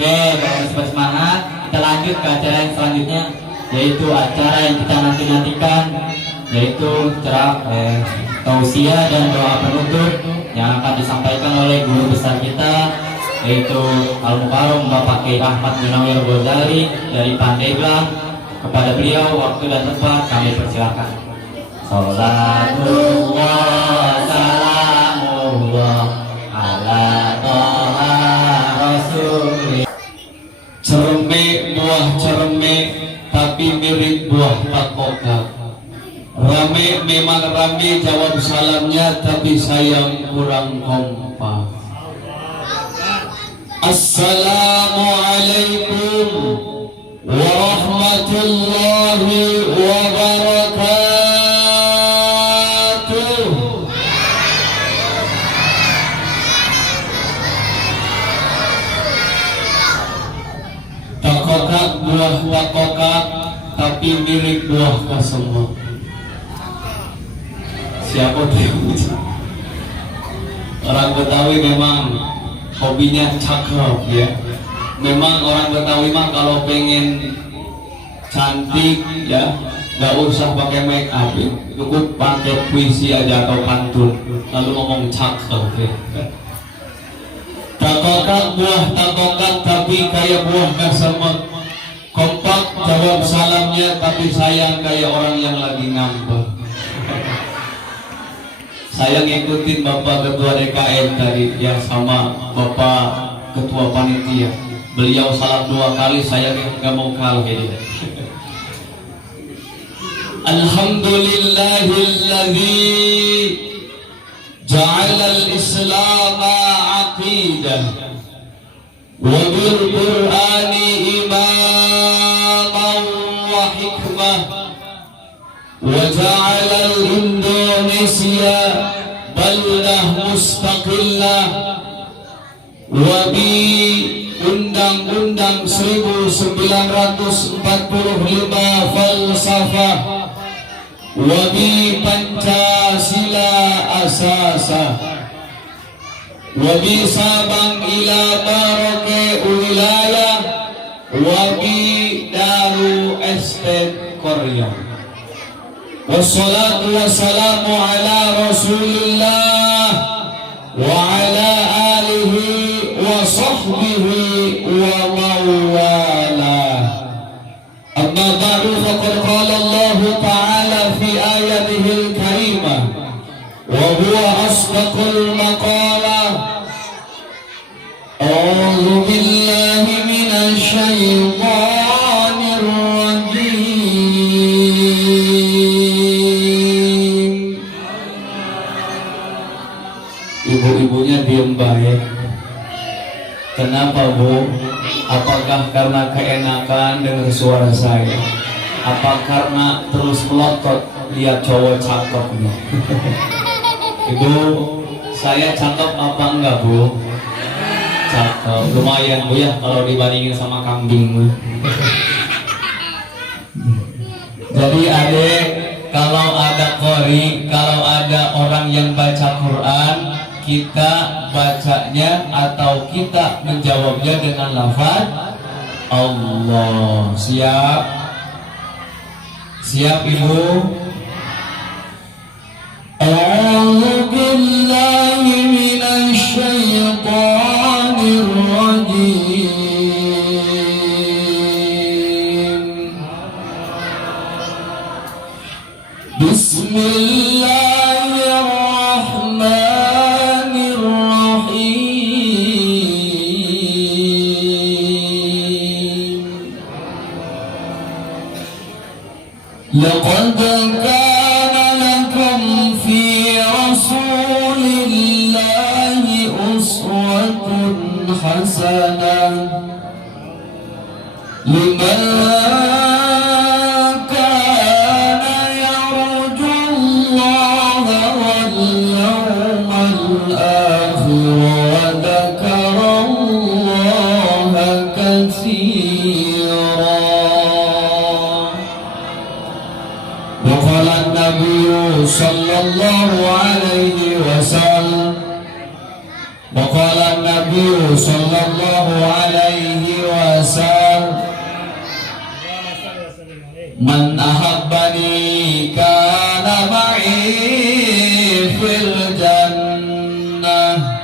Oke, kalau semangat, kita lanjut ke acara yang selanjutnya, yaitu acara yang kita nanti-nantikan, yaitu tausiah dan doa penutup yang akan disampaikan oleh guru besar kita, yaitu Al-Mukarram Bapak Kiai Ahmad Munawir Ghazali dari Pandeglang. Kepada beliau waktu dan tempat kami persilakan. Salatullah salamullah ala toha rasul. Cermek buah cermek tapi mirip buah pakoka. Rame memang rame jawab salamnya tapi sayang kurang kompak. Assalamualaikum warahmatullahi wabarakatuh. Takokak buah takokak tapi mirip buah kasembok. Siapa tahu? Orang Betawi memang hobinya cakep ya. Memang orang Betawi mah kalau pengen cantik ya nggak usah pakai make up, cukup pakai puisi aja atau pantun lalu ngomong cakep ya. Takokak buah takokak tapi kayak buah kesemek. Kompak jawab salamnya tapi sayang kayak orang yang lagi ngambek. Saya ngikutin Bapak Ketua DKM tadi ya sama Bapak Ketua Panitia. Beliau salat 2 kali, saya nggak mau kalah gitu. Alhamdulillahilladzi ja'ala al-Islam aqidah wa bil Qur'ani imaman wa hikmah wa ja'ala al-Indonesia baldah mustaqillah wa bi Undang-Undang 1945 falsafah wa bi Pancasila asasa wa bi Sabang ila Maroke wilayah wa bi Daru Estate Korea. Wassalatu wassalamu ala Rasulillah wa ala alihi wa sahbihi wa mawala. Amma ba'du, faqad qala Allah ta'ala fi ayatihil karimah wa huwa asdaqul maqala. A'udzu billahi minasy syaithanir rajim. Ibu-ibunya diem baik. Kenapa Bu? Apakah karena keenakan dengar suara saya? Apa karena terus melotot lihat cowok cakep nih? Ibu, saya cakep apa enggak Bu? Cakep, lumayan Bu ya kalau dibandingin sama kambing. Jadi adek, kalau ada qori, kalau ada orang yang baca Quran, kita bacanya atau kita menjawabnya dengan lafaz Allah. Siap? Siap Ibu? A'udzu billahi minasy syaithanir rajim. Bismillahirrahmanirrahim. Laqad kana lakum fi rasulillahi uswatun hasanah liman kana yarju Allaha wal yawmal akhir wa dzakara Allaha katsira. Nabi sallallahu alaihi wasallam. Waqala Nabi sallallahu alaihi Man ahabbani kana ma'i fil jannah.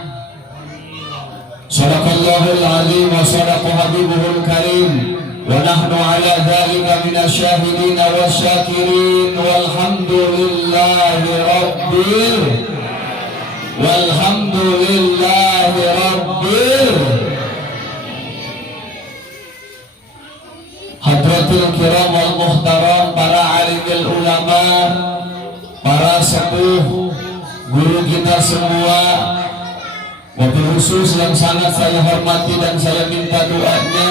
Sadaqallahul azim wa sadaqa habibuhul karim. Wa nahnu ala dhalika minasyahidin wasyakirin. Walhamdulillahi rabbil Hadratul kiram wal muhtaram, para alimil ulama, para sepuh, guru kita semua, wabil khusus yang sangat saya hormati dan saya minta doanya,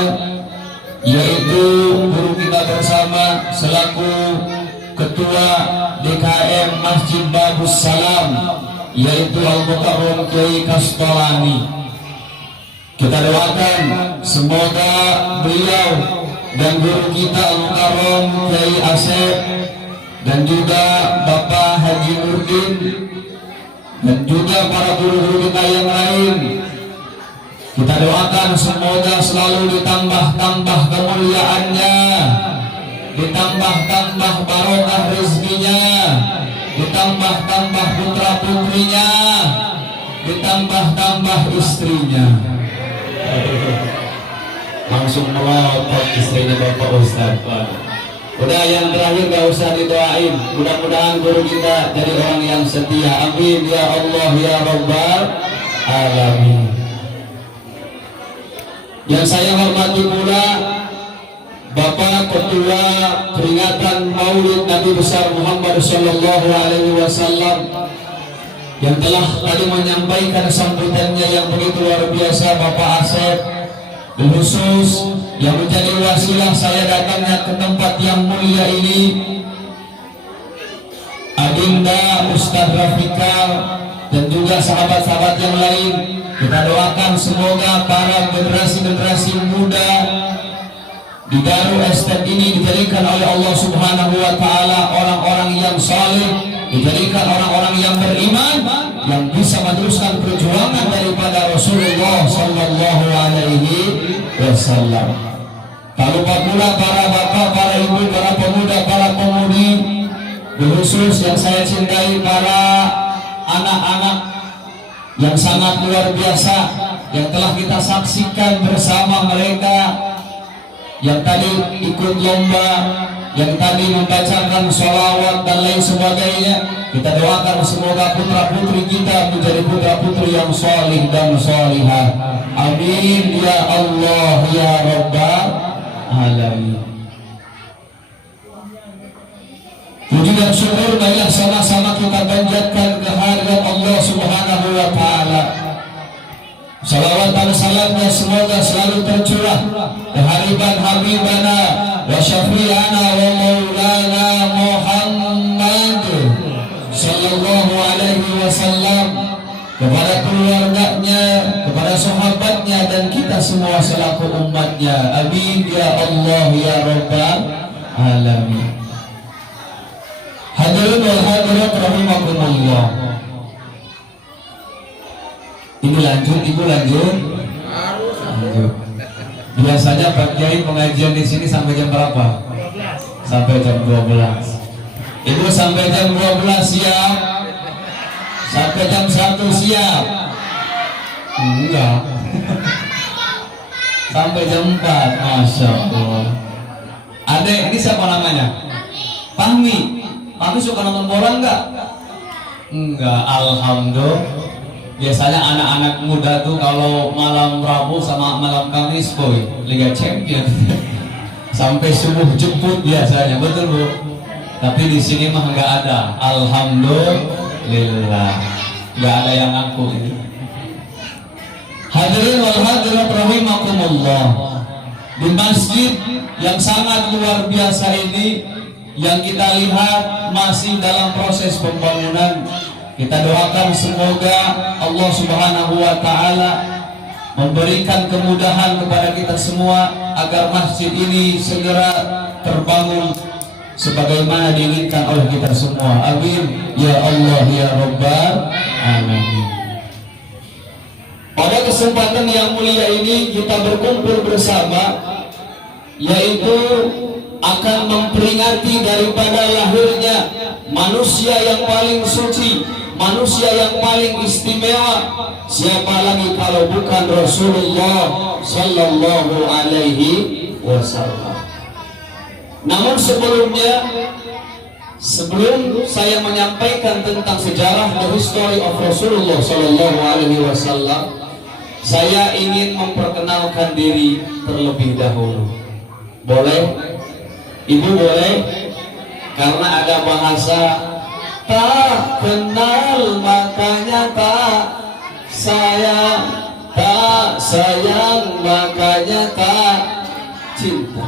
yaitu guru kita bersama selaku Ketua DKM Masjid Babus Salam, yaitu Al-Mukarram Kiai Kastolani. Kita doakan semoga beliau dan guru kita Al-Mukarram Kiai Asep dan juga Bapak Haji Nurdin dan juga para guru-guru kita yang lain, kita doakan semoga selalu ditambah-tambah kemuliaannya, ditambah-tambah barokah rezekinya, ditambah-tambah putra-putrinya, ditambah-tambah istrinya. Langsung melotot istrinya Bapak Ustaz. Udah, yang terakhir gak usah didoain. Mudah-mudahan guru kita jadi orang yang setia. Amin ya Allah ya Rabbal alamin. Yang saya hormati pula Bapak Ketua Peringatan Maulid Nabi besar Muhammad sallallahu alaihi wasallam yang telah tadi menyampaikan sambutannya yang begitu luar biasa, Bapak Asep. Khusus yang menjadi wasilah saya datangnya ke tempat yang mulia ini, Adinda Ustaz Rafikal dan juga sahabat-sahabat yang lain. Kita doakan semoga para generasi-generasi muda di Darul Estate ini dijadikan oleh Allah Subhanahu wa taala orang-orang yang saleh, dijadikan orang-orang yang beriman, yang bisa meneruskan perjuangan daripada Rasulullah sallallahu alaihi wasallam. Tak lupa pula para bapak, para ibu, para pemuda, para pemudi, khusus yang saya cintai para anak-anak yang sangat luar biasa yang telah kita saksikan bersama mereka, yang tadi ikut lomba, yang tadi membacakan sholawat dan lain sebagainya. Kita doakan semoga putra-putri kita menjadi putra-putri yang solih dan solihah. Amin ya Allah ya Rabbal alamin. Puji dan syukur marilah sama-sama kita panjatkan kehadirat Allah Subhanahu wa taala. Salawat dan salamnya semoga selalu tercurah kehadiran Habibana wa Syafi'ana wa Maulana Muhammad sallallahu alaihi wasallam, kepada keluarganya, kepada sahabatnya dan kita semua selaku umatnya. Amin ya Allah ya Rabbal alamin. Hadirin wal hadirat rahimakumullah. Ini lanjut, ibu lanjut. Lanjut. Biasanya Pak Kiai pengajian di sini sampai jam berapa? Sampai jam 12. Ibu sampai jam 12 siap? Sampai jam 1 siap? Enggak. Sampai jam 4. Masya Allah. Adek, ini siapa namanya? Fahmi. Fahmi suka nonton bola enggak? Enggak, alhamdulillah. Biasanya anak-anak muda tuh kalau malam Rabu sama malam Kamis boy Liga Champion sampai subuh jemput biasanya, betul Bu? Tapi di sini mah nggak ada, alhamdulillah, nggak ada yang ngaku ini. Hadirin wal hadirat rahimakumullah. Di masjid yang sangat luar biasa ini, yang kita lihat masih dalam proses pembangunan. Kita doakan semoga Allah Subhanahu wa taala memberikan kemudahan kepada kita semua agar masjid ini segera terbangun sebagaimana diinginkan oleh kita semua. Amin ya Allah ya Rabbal alamin. Pada kesempatan yang mulia ini kita berkumpul bersama, yaitu akan memperingati daripada lahirnya manusia yang paling suci, manusia yang paling istimewa. Siapa lagi kalau bukan Rasulullah Sallallahu Alaihi Wasallam. Namun sebelum saya menyampaikan tentang sejarah the history of Rasulullah Sallallahu Alaihi Wasallam, saya ingin memperkenalkan diri terlebih dahulu. Boleh? Ibu boleh? Karena ada bahasa tak kenal makanya tak sayang, tak sayang makanya tak cinta.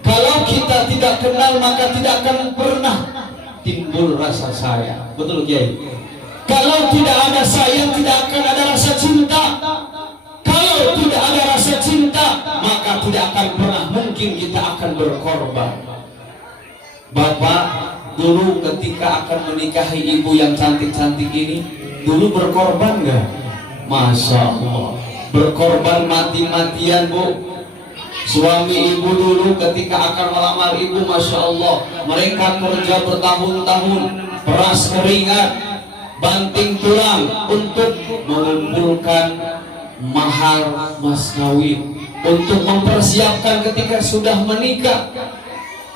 Kalau kita tidak kenal maka tidak akan pernah timbul rasa sayang. Betul Kiai? Kalau tidak ada sayang tidak akan ada rasa cinta. Kalau tidak ada rasa cinta maka tidak akan pernah mungkin kita akan berkorban. Bapak dulu ketika akan menikahi ibu yang cantik-cantik ini, dulu berkorban nggak? Masya Allah, berkorban mati-matian Bu. Suami ibu dulu ketika akan melamar ibu, Masya Allah, mereka kerja bertahun-tahun, peras keringat, banting tulang untuk mengumpulkan mahar mas kawin, untuk mempersiapkan ketika sudah menikah.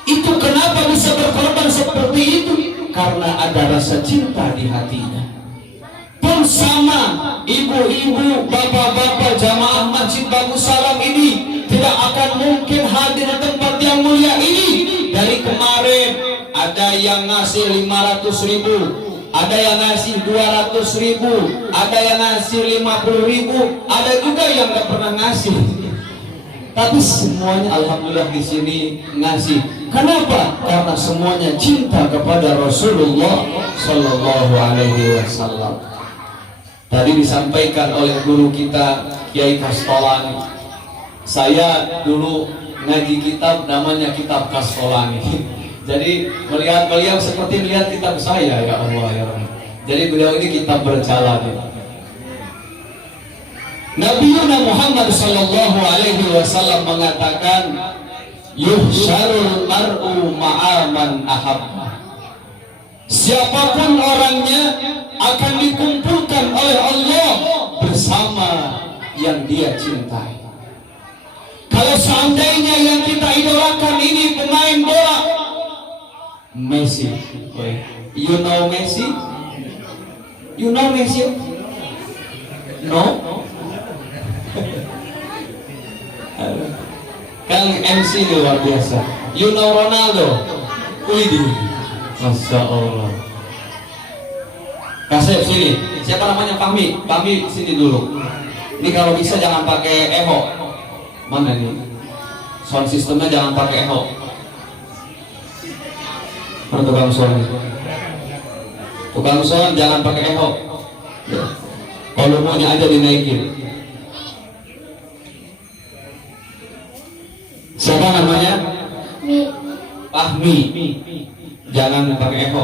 Itu kenapa bisa berkorban seperti itu? Karena ada rasa cinta di hatinya. Pun sama ibu-ibu, bapak-bapak jamaah Masjid Bagus Salam ini tidak akan mungkin hadir di tempat yang mulia ini. Dari kemarin ada yang ngasih 500.000, ada yang ngasih 200.000, ada yang ngasih 50.000, ada juga yang nggak pernah ngasih. Tapi semuanya alhamdulillah di sini ngasih. Kenapa? Karena semuanya cinta kepada Rasulullah Sallallahu Alaihi Wasallam. Tadi disampaikan oleh guru kita Kiai Kastolani. Saya dulu ngaji kitab namanya kitab Kastolani. Jadi melihat beliau seperti melihat kitab saya, ya Allah ya Rabbi. Jadi beliau ini kitab berjalan. Nabi Muhammad Sallallahu Alaihi Wasallam mengatakan, yuhsyarul mar'u ma'aman ahabba. Siapapun orangnya akan dikumpulkan oleh Allah bersama yang dia cintai. Kalau seandainya yang kita idolakan ini pemain bola, Messi, you know Messi? You know Messi? No? Kang MC luar biasa. You know Ronaldo? Widih, Masya Allah. Kasep sini. Siapa namanya? Fahmi. Fahmi sini dulu. Ini kalau bisa jangan pakai echo. Mana nih? Sound sistemnya jangan pakai echo. Tukang sound. Tukang sound jangan pakai echo. Volumenya aja dinaikin. Siapa namanya? Fahmi. Jangan pakai echo.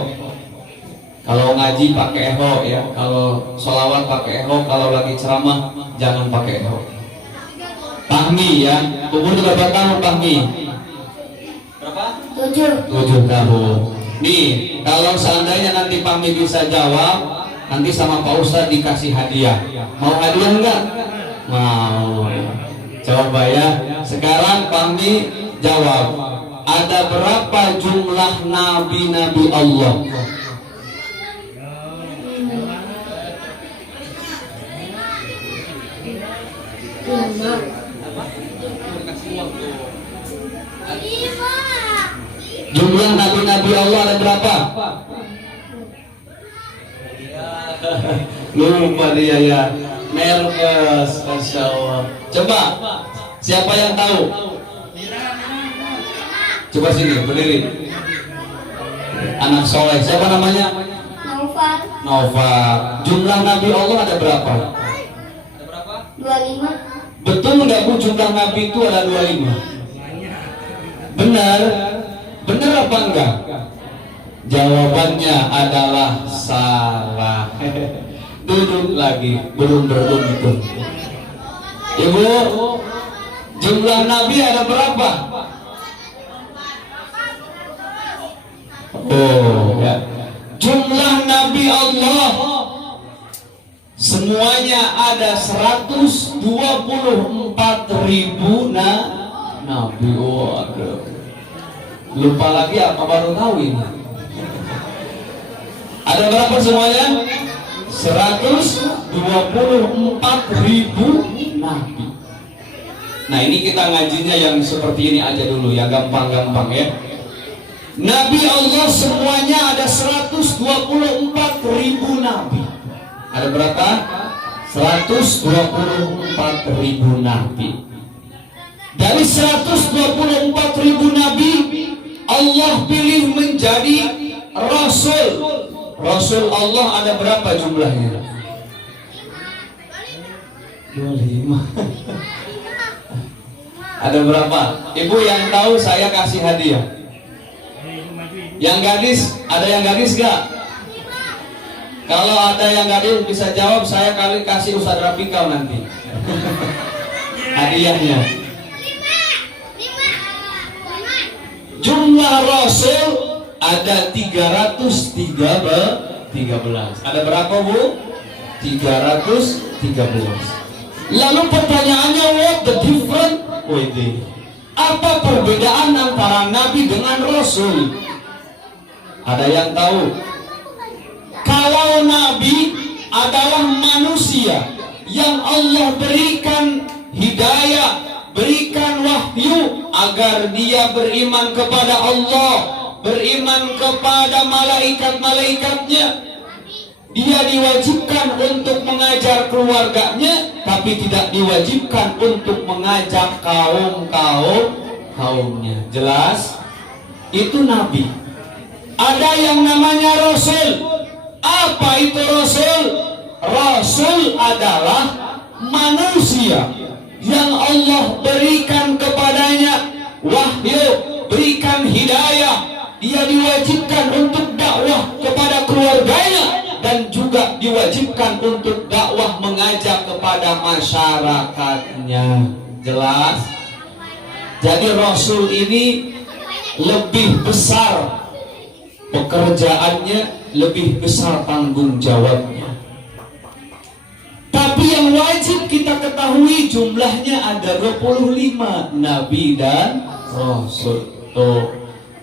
Kalau ngaji pakai echo ya. Kalau sholawat pakai echo. Kalau lagi ceramah jangan pakai echo. Fahmi ya. Umur berapa tahun Fahmi? Berapa? 7 tahun. Nih, kalau seandainya nanti Fahmi bisa jawab, nanti sama Pak Ustadz dikasih hadiah. Mau hadiah enggak? Mau. Coba ya. Sekarang Fahmi jawab. Ada berapa jumlah nabi-nabi Allah? Jumlah nabi-nabi Allah ada berapa? Lupa dia ya. Nervous, Masya Allah. Coba, siapa yang tahu? Coba sini, berdiri. Anak soleh, siapa namanya? Naufal. Naufal. Jumlah nabi Allah ada berapa? Ada berapa? 25. Betul nggak Bu jumlah nabi itu ada 25? Benar? Benar apa enggak? Jawabannya adalah salah. Duduk lagi, belum beruntung. Ibu, jumlah nabi ada berapa? Oh ya. Jumlah Nabi Allah semuanya ada 124.000 Nabi. Oh aduh. Lupa lagi apa baru tahu ini. Ada berapa semuanya? 124.000 Nabi. Nah ini kita ngajinya yang seperti ini aja dulu ya, gampang-gampang ya. Nabi Allah semuanya ada 124.000 Nabi. Ada berapa? 124.000 Nabi. Dari 124.000 Nabi, Allah pilih menjadi Rasul. Rasul Allah ada berapa jumlahnya? 25. Ada berapa? Ibu yang tahu saya kasih hadiah. Yang gadis, ada yang gadis gak? Kalau ada yang gadis bisa jawab, saya kali kasih Ustaz Rafikau nanti hadiahnya. Jumlah Rasul ada 313. Ada berapa Bu? 313. Lalu pertanyaannya, what the difference? Apa perbedaan antara Nabi dengan Rasul? Ada yang tahu? Kalau Nabi adalah manusia yang Allah berikan hidayah, berikan wahyu agar dia beriman kepada Allah, beriman kepada malaikat-malaikatnya. Dia diwajibkan untuk mengajar keluarganya, tapi tidak diwajibkan untuk mengajak kaumnya. Jelas? Itu Nabi. Ada yang namanya Rasul. Apa itu Rasul? Rasul adalah manusia yang Allah berikan kepadanya wahyu, berikan hidayah. Dia diwajibkan untuk dakwah kepada keluarganya dan juga diwajibkan untuk dakwah mengajak kepada masyarakatnya. Jelas? Jadi Rasul ini lebih besar pekerjaannya, lebih besar tanggung jawabnya. Tapi yang wajib kita ketahui jumlahnya ada 25 Nabi dan Rasul. Tuh.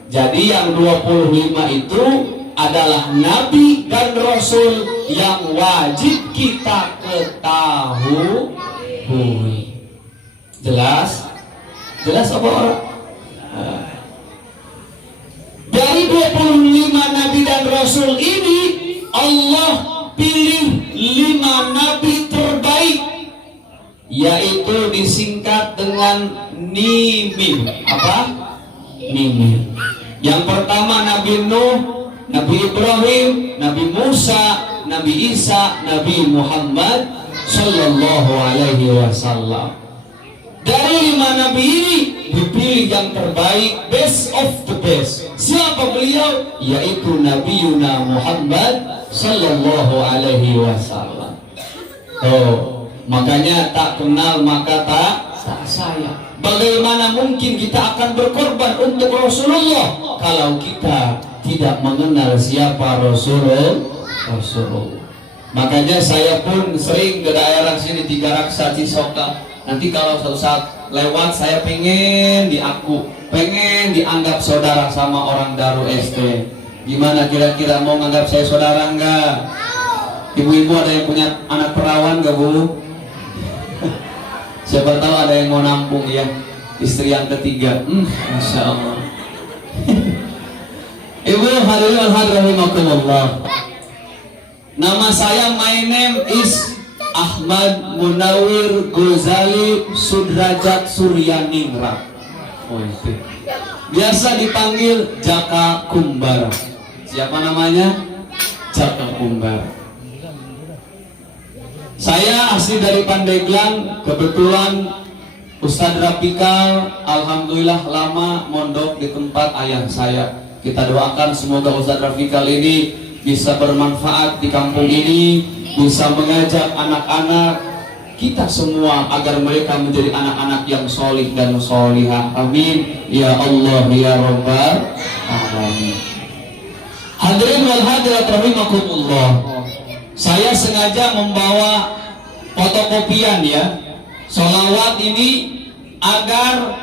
Jadi yang 25 itu adalah Nabi dan Rasul yang wajib kita ketahui. Jelas? Jelas apa orang? Dari 25 Nabi dan Rasul ini, Allah pilih 5 Nabi terbaik, yaitu disingkat dengan Nimim. Apa? Nimim. Yang pertama Nabi Nuh, Nabi Ibrahim, Nabi Musa, Nabi Isa, Nabi Muhammad Sallallahu Alaihi Wasallam. Dari 5 Nabi ini dipilih yang terbaik, best of the best. Siapa beliau? Yaitu Nabi Yuna Muhammad Sallallahu Alaihi Wasallam. Oh, makanya tak kenal maka tak sayang. Bagaimana mungkin kita akan berkorban untuk Rasulullah kalau kita tidak mengenal siapa Rasulullah? Makanya saya pun sering ke daerah sini Tiga Raksa Cisoka. Nanti kalau suatu saat lewat saya pengen dianggap saudara sama orang Daru ST. Gimana kira-kira mau menganggap saya saudara enggak? Ibu-ibu ada yang punya anak perawan enggak Bu? Siapa tahu ada yang mau nampung ya, istri yang ketiga. Masya Allah. Ibu hadirin rahimakumullah. Nama saya, my name is Ahmad Munawir Ghazali Sudrajat Suryaningrat. Oh itu. Biasa dipanggil Jaka Kumbara. Siapa namanya? Jaka Kumbara. Saya asli dari Pandeglang. Kebetulan Ustadz Rafikal alhamdulillah lama mondok di tempat ayah saya. Kita doakan semoga Ustadz Rafikal ini bisa bermanfaat di kampung ini, bisa mengajak anak-anak kita semua agar mereka menjadi anak-anak yang solih dan solihah. Amin ya Allah ya Rabbal alamin. Hadirin wal hadirat rahimakumullah. Saya sengaja membawa fotokopian ya sholawat ini agar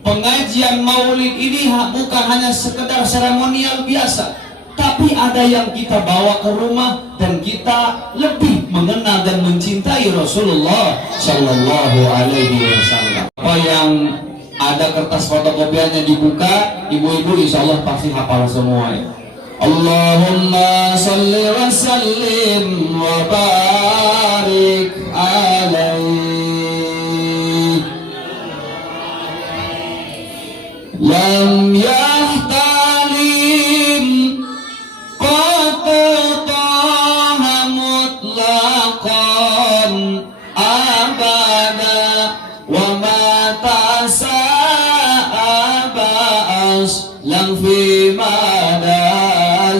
pengajian maulid ini bukan hanya sekedar seremonial biasa, tapi ada yang kita bawa ke rumah dan kita lebih mengenal dan mencintai Rasulullah Shallallahu Alaihi Wasallam. Apa yang ada kertas fotokopiannya dibuka, ibu-ibu insya Allah pasti hafal semua ya. Allahumma salli wa sallim wa barik alaihi lam yahtalim qatutaha mutlaqan abada wa mata sa'abas lang fi mada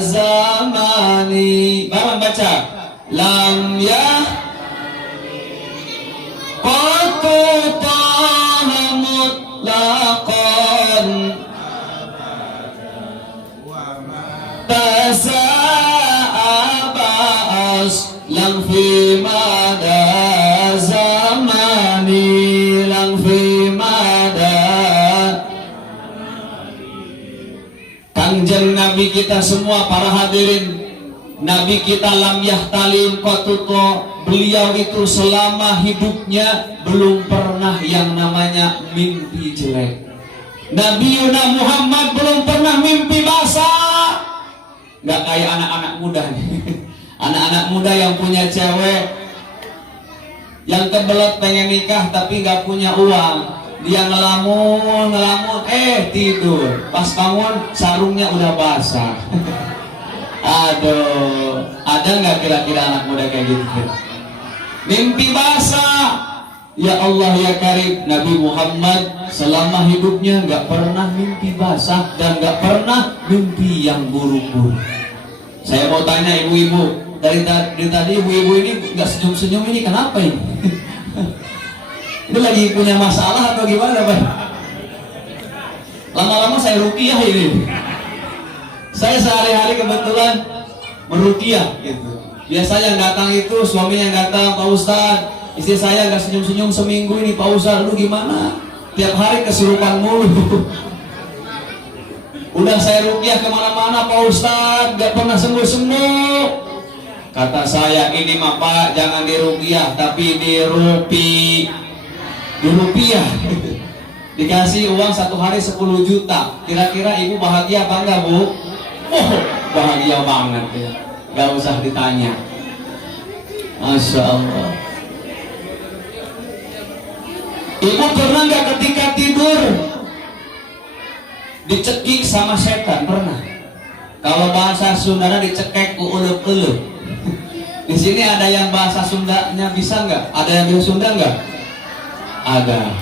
zamani. Barang baca lam ya qatutaha mutlaqan tasa'abas lang fi mada zamani lang fi mada. Kanjeng Nabi kita semua para hadirin, Nabi kita lam yahtalim qatuto, beliau itu selama hidupnya belum pernah yang namanya mimpi jelek. Nabi Yuna Muhammad belum pernah mimpi basah. Nggak kayak anak-anak muda nih. Anak-anak muda yang punya cewek yang kebelet pengen nikah tapi nggak punya uang, dia ngelamun tidur, pas bangun sarungnya udah basah. Aduh, ada nggak kira-kira anak muda kayak gitu? Mimpi basah. Ya Allah ya Karim, Nabi Muhammad selama hidupnya nggak pernah mimpi basah dan nggak pernah mimpi yang buruk-buruk. Saya mau tanya ibu-ibu, dari tadi ibu-ibu ini nggak senyum-senyum, ini kenapa ini? Ini lagi punya masalah atau gimana Pak? Lama-lama saya ruqyah ini. Saya sehari-hari kebetulan meruqyah gitu. Biasa yang datang itu suaminya yang datang, Pak Ustadz, istri saya nggak senyum-senyum seminggu ini Pak Ustadz, lu gimana? Tiap hari kesurupan mulu. Udah saya ruqyah kemana-mana Pak Ustadz, nggak pernah sembuh-sembuh. Kata saya, ini mah Pak jangan diruqyah tapi dirupiah. Dikasih uang satu hari 10 juta. Kira-kira ibu bahagia apa enggak Bu? Oh, bahagia banget ya. Gak usah ditanya. Masya Allah. Ibu pernah nggak ketika tidur dicekik sama setan? Pernah? Kalau bahasa Sundanya dicekek ku ulup-ulup. Di sini ada yang bahasa Sundanya bisa nggak? Ada yang bisa Sunda nggak? Ada.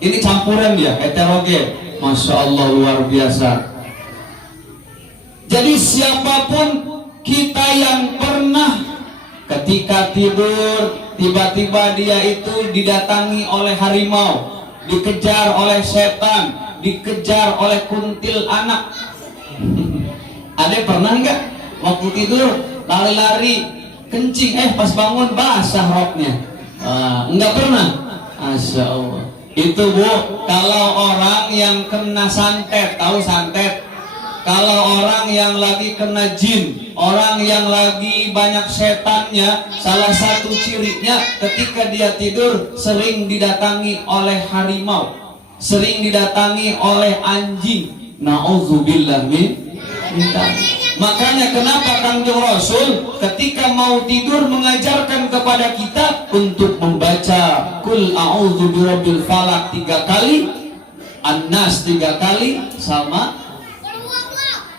Ini campuran dia, heterogen. Masya Allah luar biasa. Jadi siapapun kita yang pernah ketika tidur tiba-tiba dia itu didatangi oleh harimau, dikejar oleh setan, dikejar oleh kuntil anak. Ada pernah nggak waktu tidur lari-lari kencing, pas bangun basah roknya? Enggak pernah. Masya Allah. Itu Bu, kalau orang yang kena santet, tahu santet? Kalau orang yang lagi kena jin, orang yang lagi banyak setannya, salah satu cirinya ketika dia tidur sering didatangi oleh harimau, sering didatangi oleh anjing. Na'udzubillah min dzalik. Makanya kenapa Kanjeng Rasul ketika mau tidur mengajarkan kepada kita untuk membaca Qul a'udzu birabbil falaq 3 kali, An-Nas 3 kali, sama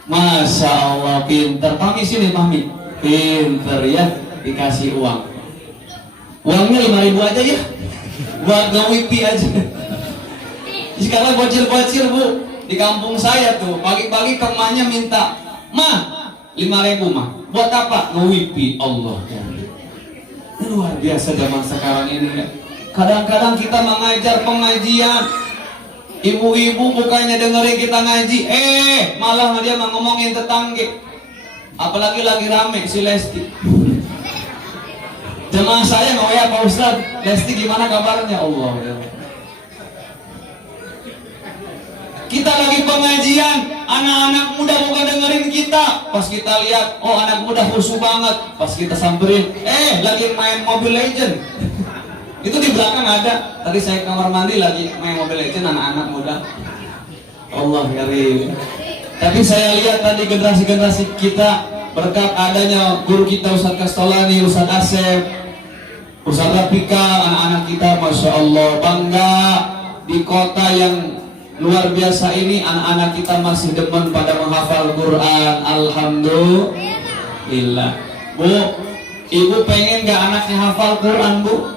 Masya Allah pinter. Mami sini Mami, pinter ya, dikasih uang. Uangnya 5.000 aja ya, buat nge-wifi aja. Sekarang bocil-bocil Bu, di kampung saya tuh pagi-pagi kemanya minta, "Mah, 5.000 mah, buat apa?" Nge-wifi. Allah ya. Luar biasa zaman sekarang ini ya. Kadang-kadang kita mengajar pengajian, Ibu-ibu bukannya dengerin kita ngaji, malah dia mah ngomongin tetangga. Apalagi lagi rame si Lesti. Jemaah saya nggak ya Pak Ustaz, Lesti gimana kabarnya? Allah ya. Kita lagi pengajian, anak-anak muda bukan dengerin kita. Pas kita lihat, oh anak muda khusyuk banget. Pas kita samperin, lagi main Mobile Legend. Itu di belakang ada. Tadi saya ke kamar mandi lagi main Mobile Legend anak-anak muda. Allah karim. Tapi saya lihat tadi generasi-generasi kita berkat adanya guru kita Ustaz Kastolani, Ustaz Asep, Ustaz Rafika, anak-anak kita Masya Allah bangga di kota yang luar biasa ini. Anak-anak kita masih demen pada menghafal Quran. Alhamdulillah. Bu, ibu pengen gak anaknya hafal Quran, Bu?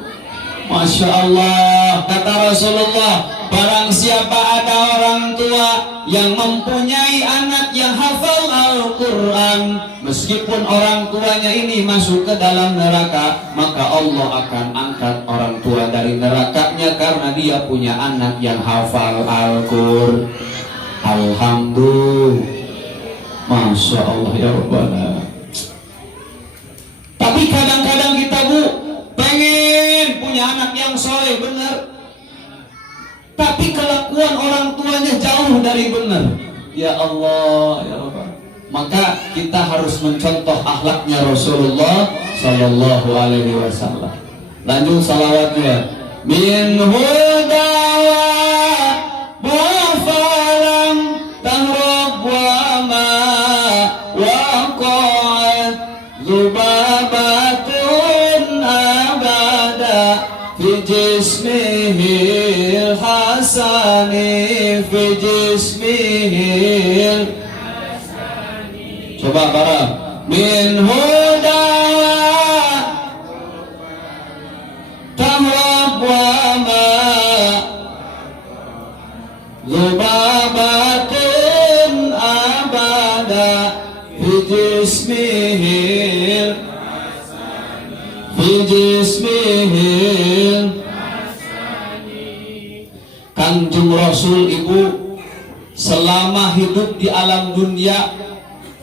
Masya Allah, kata Rasulullah, barang siapa ada orang tua yang mempunyai anak yang hafal Al-Quran, meskipun orang tuanya ini masuk ke dalam neraka, maka Allah akan angkat orang tua dari nerakanya karena dia punya anak yang hafal Al-Quran. Alhamdulillah. Masya Allah ya Rabbana. Tapi kadang-kadang kita, Bu, pengen punya anak yang soleh, benar, tapi kelakuan orang tuanya jauh dari benar. Ya Allah ya Rabbana. Maka kita harus mencontoh akhlaknya Rasulullah Sallallahu Alaihi Wasallam. Lanjut salawatnya. Min hudawa bufalam tahrab wa ma waqa'at zubabatun abada fi jismihil hasani fi jismihil. Coba bareng. Min huda tamrab wa ma zubabatun abada fi jismihil fi jismihil. Kanjeng Rasul, Ibu, selama hidup di alam dunia,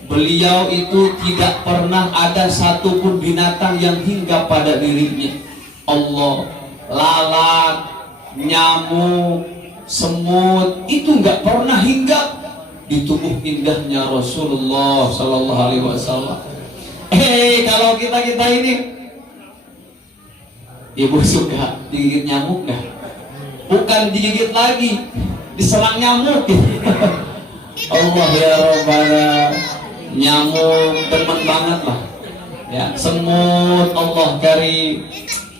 beliau itu tidak pernah ada satupun binatang yang hinggap pada dirinya. Allah, lalat, nyamuk, semut, itu nggak pernah hinggap di tubuh indahnya Rasulullah Sallallahu Alaihi Wasallam. Kalau kita ini, Ibu suka digigit nyamuk nggak? Bukan digigit lagi, diserang nyamuk. Allah ya Rabbana. Nyamuk teman banget lah ya, semut Allah karim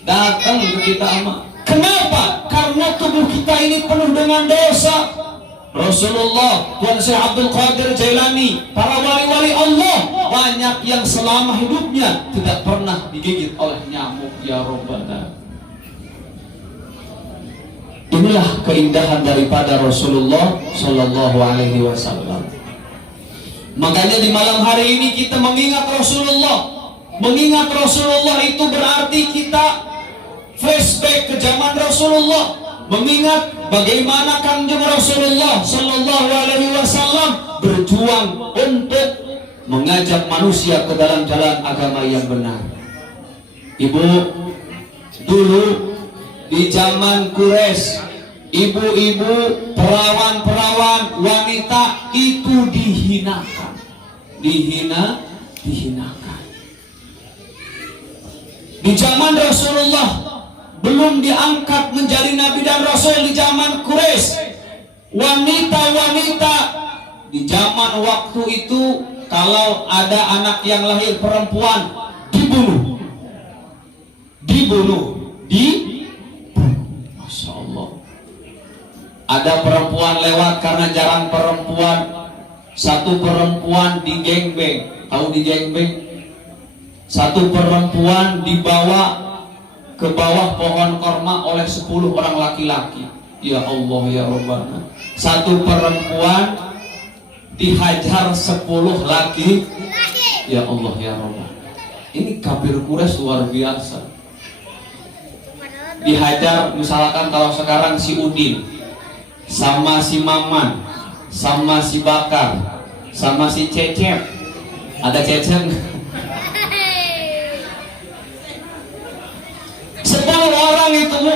datang ke kita ama. Kenapa? Karena tubuh kita ini penuh dengan dosa. Rasulullah, Tuan Syekh Abdul Qadir Jailani, para wali-wali Allah banyak yang selama hidupnya tidak pernah digigit oleh nyamuk. Ya Rabbana. Inilah keindahan daripada Rasulullah Sallallahu Alaihi Wasallam. Makanya di malam hari ini kita mengingat Rasulullah. Mengingat Rasulullah itu berarti kita flashback ke zaman Rasulullah. Mengingat bagaimana Kanjeng Rasulullah Sallallahu Alaihi Wasallam berjuang untuk mengajak manusia ke dalam jalan agama yang benar. Ibu, dulu di zaman Quraisy, ibu-ibu, perawan-perawan, wanita itu dihinakan. Dihinakan. Di zaman Rasulullah belum diangkat menjadi nabi dan rasul. Di zaman Quraisy, wanita-wanita di zaman waktu itu kalau ada anak yang lahir perempuan dibunuh. Masya Allah. Ada perempuan lewat karena jarang perempuan, satu perempuan digengbeng. Tahu digengbeng? Satu perempuan dibawa ke bawah pohon korma oleh 10 orang laki-laki. Ya Allah ya Rabbana. Satu perempuan dihajar 10 laki. Ya Allah ya Rabbana. Ini kafir Quraisy luar biasa. Dihajar misalkan kalau sekarang si Udin sama si Maman, sama si Bakar, sama si Cecep. Ada Cecep? 10 orang itu, Bu.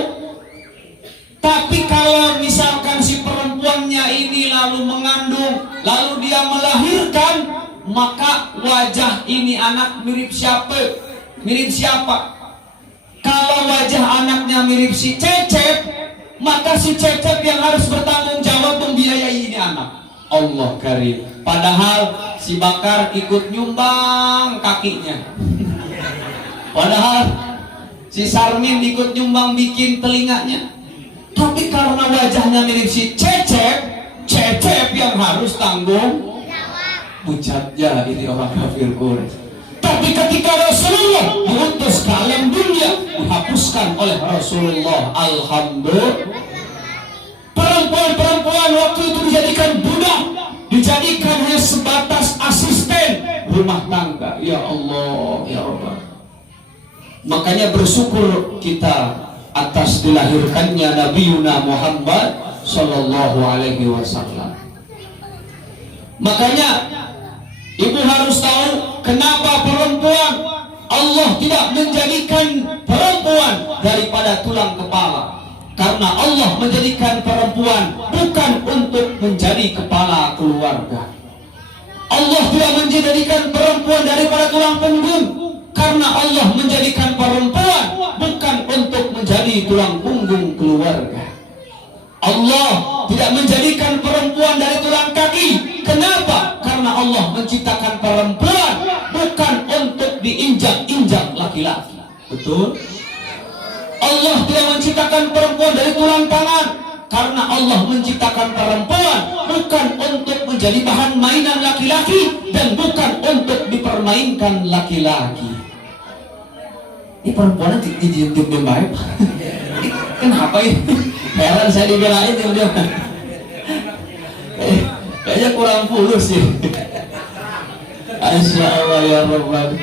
Tapi kalau misalkan si perempuannya ini lalu mengandung, lalu dia melahirkan, maka wajah ini anak mirip siapa? Mirip siapa? Kalau wajah anaknya mirip si Cecep, maka si Cecep yang harus bertanggung jawab membiayai ini anak. Allah karim. Padahal si Bakar ikut nyumbang kakinya. Padahal si Sarmin ikut nyumbang bikin telinganya. Tapi karena wajahnya mirip si Cecep, Cecep yang harus tanggung pucatnya ini orang kafir Quraisy. Tapi ketika Rasulullah diutus ke alam dunia, dihapuskan oleh Rasulullah. Alhamdulillah. Perempuan-perempuan waktu itu dijadikan budak, dijadikan hanya sebatas asisten rumah tangga. Ya Allah, ya Allah. Makanya bersyukur kita atas dilahirkannya Nabi Yuna Muhammad Sallallahu Alaihi Wasallam. Makanya ibu harus tahu kenapa perempuan Allah tidak menjadikan perempuan daripada tulang kepala. Karena Allah menjadikan perempuan bukan untuk menjadi kepala keluarga. Allah tidak menjadikan perempuan daripada tulang punggung. Karena Allah menjadikan perempuan bukan untuk menjadi tulang punggung keluarga. Allah tidak menjadikan perempuan dari tulang kaki. Kenapa? Karena Allah menciptakan perempuan bukan untuk diinjak-injak laki-laki. Betul? Allah tidak menciptakan perempuan dari tulang tangan. Karena Allah menciptakan perempuan bukan untuk menjadi bahan mainan laki-laki dan bukan untuk dipermainkan laki-laki. Ini perempuan diam-diam baik. Kenapa ini? Heran saya dibelain diam-diam. Kayaknya kurang fulus sih. Masya Allah ya Rabbal.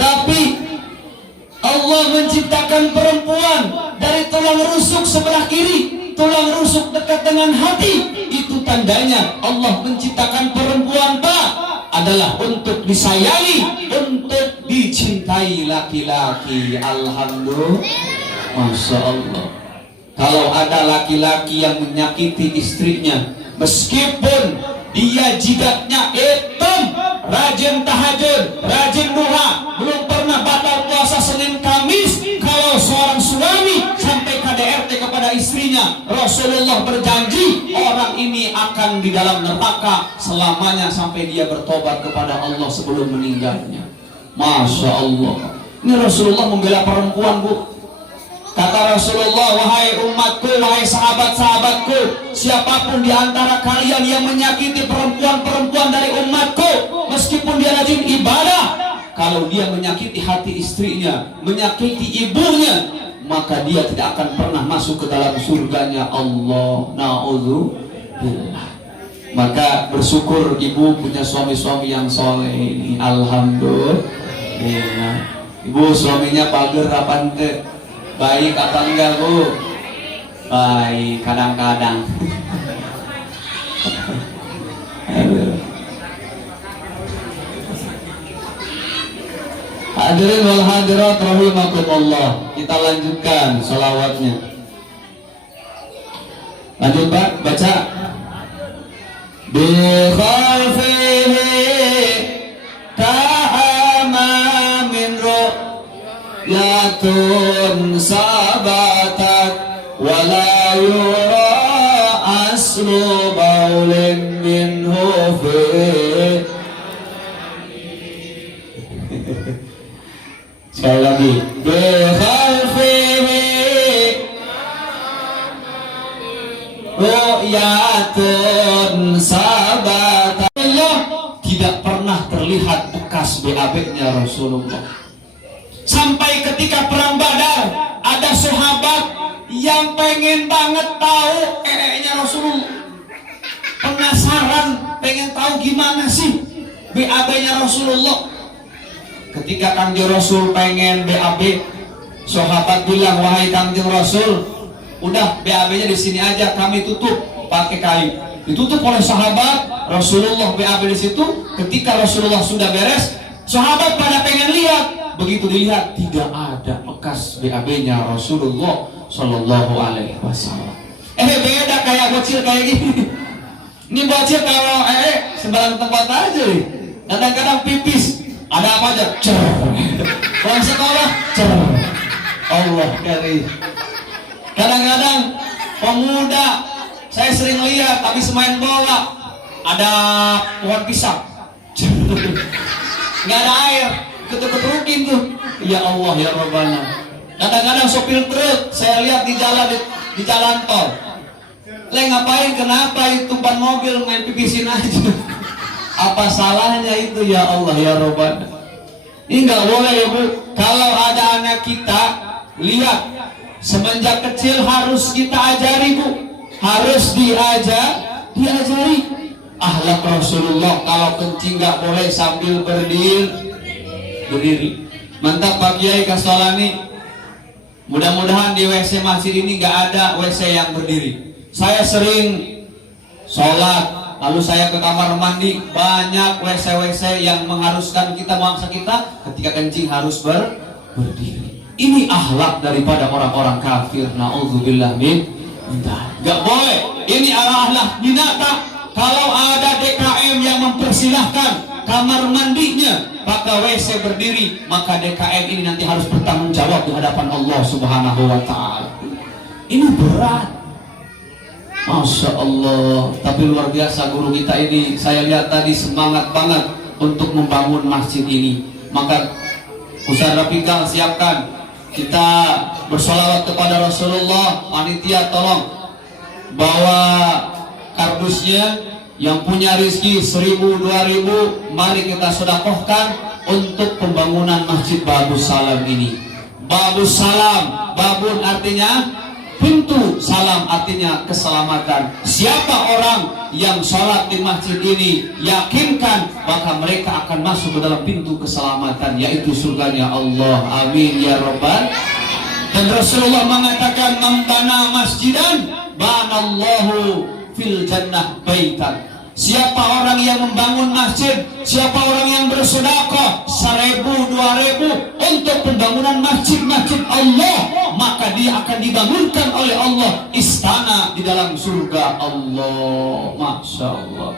Tapi Allah menciptakan perempuan dari tulang rusuk sebelah kiri, tulang rusuk dekat dengan hati. Itu tandanya Allah menciptakan perempuan adalah untuk disayangi, untuk dicintai laki-laki. Alhamdulillah. Masya Allah. Kalau ada laki-laki yang menyakiti istrinya, meskipun dia jidatnya hitam, rajin tahajud, rajin duha, belum pernah batal puasa Senin Kamis, kalau seorang suami sampai KDRT kepada istrinya, Rasulullah berjanji orang ini akan di dalam neraka selamanya sampai dia bertobat kepada Allah sebelum meninggalnya. Masya Allah. Ini Rasulullah membela perempuan, Bu. Kata Rasulullah, wahai umatku, wahai sahabat-sahabatku, siapapun di antara kalian yang menyakiti perempuan-perempuan dari umatku, meskipun dia rajin ibadah, kalau dia menyakiti hati istrinya, menyakiti ibunya, maka dia tidak akan pernah masuk ke dalam surganya Allah. Na'udzubillah. Maka bersyukur ibu punya suami-suami yang soleh ini. Alhamdulillah. Ibu suaminya pager apa ente? Baik apa enggak, Bu? Baik, kadang-kadang. Hadirin wal hadirat rahimakumullah. Kita lanjutkan selawatnya. Lanjut, Pak, baca. Bi khalfihi ta'ama min ru'yatun sabatat wala yura aslu baulin minhu fi. Sekali lagi. Bi khalfihi ru'yatun sabatat. Allah tidak pernah terlihat bekas BAB-nya Rasulullah. Sampai ketika perang Badar, ada sahabat yang pengen banget tahu nya Rasulullah. Penasaran, pengen tahu gimana sih BAB-nya Rasulullah. Ketika Kanjeng Rasul pengen BAB, sahabat bilang, wahai Kanjeng Rasul, Udah BAB-nya di sini aja, kami tutup pakai kayu. Ditutup oleh sahabat Rasulullah BAB di situ. Ketika Rasulullah sudah beres, sahabat pada pengen lihat. Begitu dilihat tidak ada bekas BAB-nya Rasulullah Shallallahu Alaihi Wasallam. Beda kayak bocil kayak gini. Ini bocil kalau sembarang tempat aja nih. Kadang-kadang pipis ada apa aja. Kalau sekolah Allah kari. Kadang-kadang pemuda saya sering lihat habis main bola ada pohon pisang. Nggak ada air, ketuk-ketukin tuh. Ya Allah ya Rabbana. Kadang-kadang sopir truk saya lihat di jalan tol. Ngapain? Kenapa itu ban mobil main pipisin aja? Apa salahnya itu ya Allah ya Rabbana? Ini nggak boleh ya Bu. Kalau ada anak kita, lihat semenjak kecil harus kita ajari Bu, harus diajari akhlak Rasulullah. Kalau kencing nggak boleh sambil berdiri. Mantap Pak Kiai Kastolani. Mudah-mudahan di WC masjid ini nggak ada WC yang berdiri. Saya sering sholat, lalu saya ke kamar mandi, banyak WC yang mengharuskan kita, mangsa kita ketika kencing harus berdiri. Ini akhlak daripada orang-orang kafir. Na'udzubillah min. Gak boleh. Ini akhlak binatang. Kalau ada DKM yang mempersilahkan kamar mandinya pakai WC berdiri, maka DKM ini nanti harus bertanggung jawab di hadapan Allah Subhanahu wa Ta'ala. Ini berat. Masya Allah. Tapi luar biasa guru kita ini. Saya lihat tadi semangat banget untuk membangun masjid ini. Maka Ustaz Rafiqal siapkan, kita bersolawat kepada Rasulullah. Panitia tolong bawa kardusnya. Yang punya rezeki 1000, 2000, mari kita sedekahkan untuk pembangunan Masjid Babus Salam ini. Babus Salam, babun artinya pintu, salam artinya keselamatan. Siapa orang yang sholat di masjid ini, yakinkan maka mereka akan masuk ke dalam pintu keselamatan, yaitu surganya Allah. Amin ya Rabbal. Dan Rasulullah mengatakan, man bana masjidan banallahu fil jannah baitan. Siapa orang yang membangun masjid, siapa orang yang bersedekah 1000, 2000 untuk pembangunan masjid-masjid Allah, maka dia akan dibangunkan oleh Allah istana di dalam surga Allah. Masya Allah.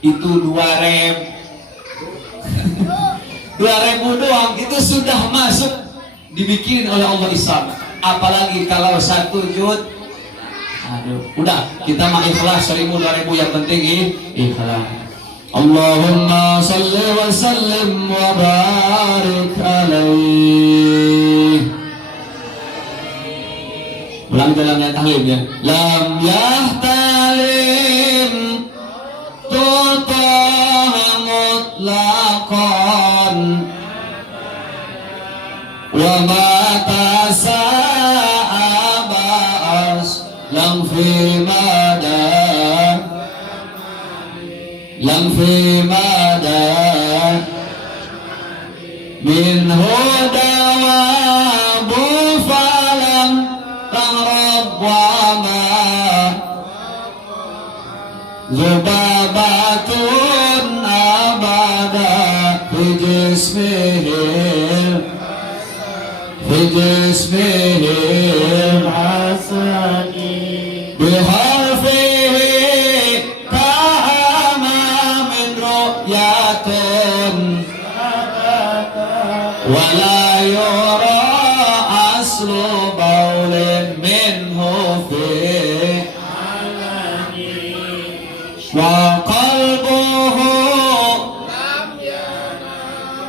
Itu 2000 doang, itu sudah masuk dibikin oleh Allah istana. Apalagi kalau 1 juta. Aduh, udah kita mah ikhlas 1000, 2000 yang penting ikhlas. Allahumma salli wa sallim wa barik alaihi. Ulang dalamnya tahlim ya. Lam yahtalim tutah mutlaqan wa lam fi mada min huda wa bufalam tangrab wa ma zubabatun abada fi jismihil hasani biharfihi ta'ama min ru'yatun wala yura aslu bawlin minhu fi wa qalbuhu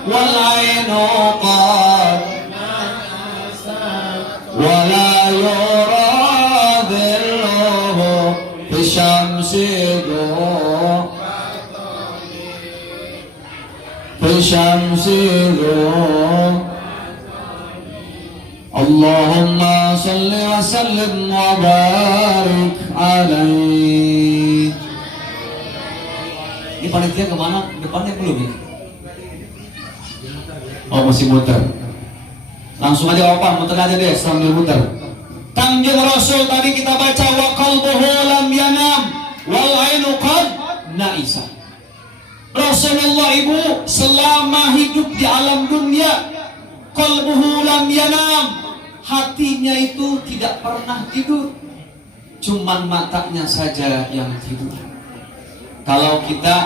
wal aynu qad wala yura dhilluhu fi shamsidu. Allahumma salli wa sallim wa barik alaihi. Ini panitia kemana? Depannya belum ya? Oh masih muter. Langsung aja Opa, muter aja deh sambil muter. Kangjeng Rasul tadi kita baca wa qalbuhu lam yanam wal ainu qad naisa. Rasulullah ibu selama hidup di alam dunia qalbuhu lam yanam, hatinya itu tidak pernah tidur, cuman matanya saja yang tidur. Kalau kita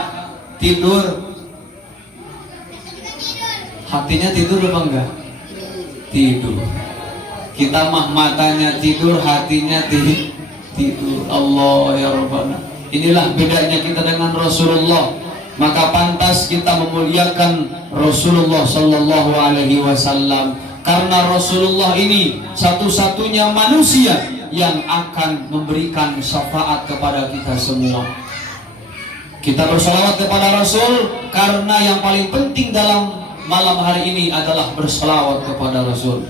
tidur, hatinya tidur apa enggak? Tidur. Kita mah matanya tidur, hatinya tidur. Allah ya Rabbana. Inilah bedanya kita dengan Rasulullah. Maka pantas kita memuliakan Rasulullah Sallallahu Alaihi Wasallam, karena Rasulullah ini satu-satunya manusia yang akan memberikan syafaat kepada kita semua. Kita bersalawat kepada Rasul karena yang paling penting dalam malam hari ini adalah bersalawat kepada Rasul.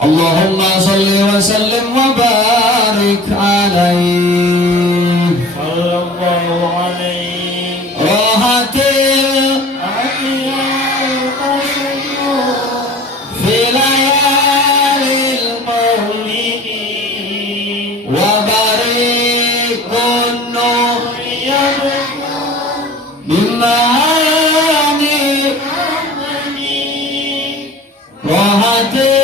Allahumma salli wa sallim wa barik alaihi sallallahu alaihi rahatil atiyal qasmu fi layalil maulidi wa barik nur yabqa bimani rahatil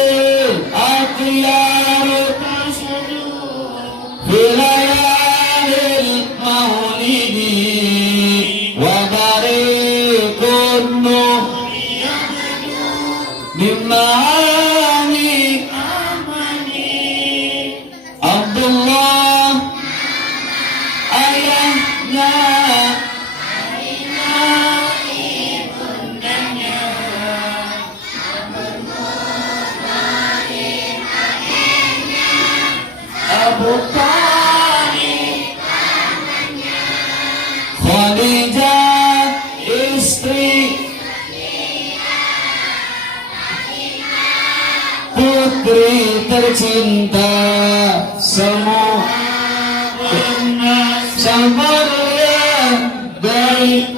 Abdullah ayahnya Abu Talib Khadijah istri putri tercinta semua sabarnya dari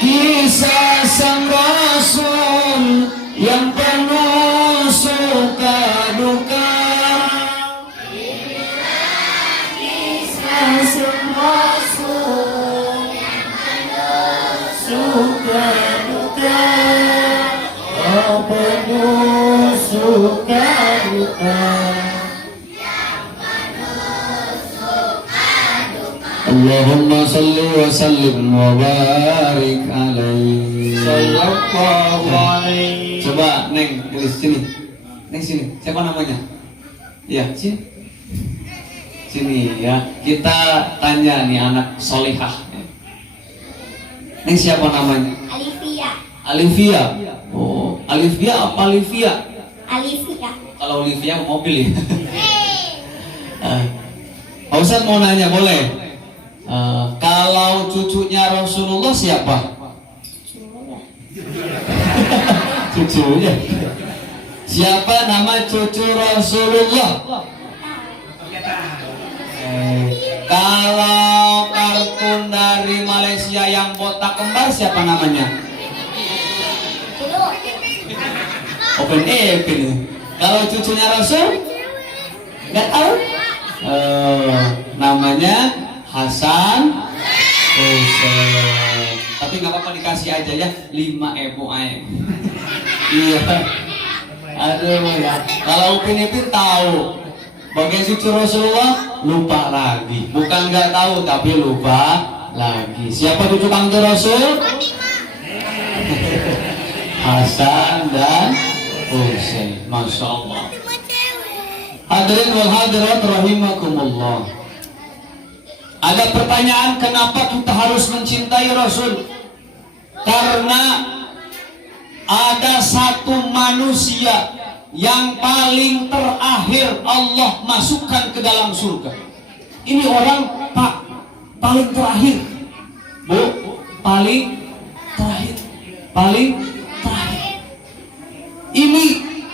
kisah sang Rasul yang penuh suka duka. Kisah sang Rasul yang penuh suka duka, oh penuh suka duka. Allahumma salli wa sallim wa barik alaihi sallallahu alaihi. Coba Neng, tulis sini. Neng sini. Siapa namanya? Iya, sini. Sini ya. Kita tanya nih anak solihah. Neng siapa namanya? Alivia. Alivia. Oh, Alivia apa Alivia? Alivia. Kalau Olivia mobil ya. Pak Ustadz mau nanya boleh? Kalau cucunya Rasulullah siapa? Cucunya. Siapa nama cucu Rasulullah? Kalau kartun dari Malaysia yang botak kembar siapa namanya? Open ini. Kalau cucunya Rasul? Nggak tahu? Namanya Hasan Hussein. Tapi nggak apa-apa dikasih aja ya 5.000 aja. Iya. Aduh ya. Kalau Upin Ipin tahu bagian cucu Rasulullah lupa lagi. Bukan nggak tahu tapi lupa lagi. Siapa cucu Kangjeng Rasul? Hasan dan Hussein. Masya Allah. Hadirin wal hadirat rahimakumullah. Ada pertanyaan, kenapa kita harus mencintai Rasul? Karena ada satu manusia yang paling terakhir Allah masukkan ke dalam surga. Ini orang paling terakhir. Bu, paling terakhir. Ini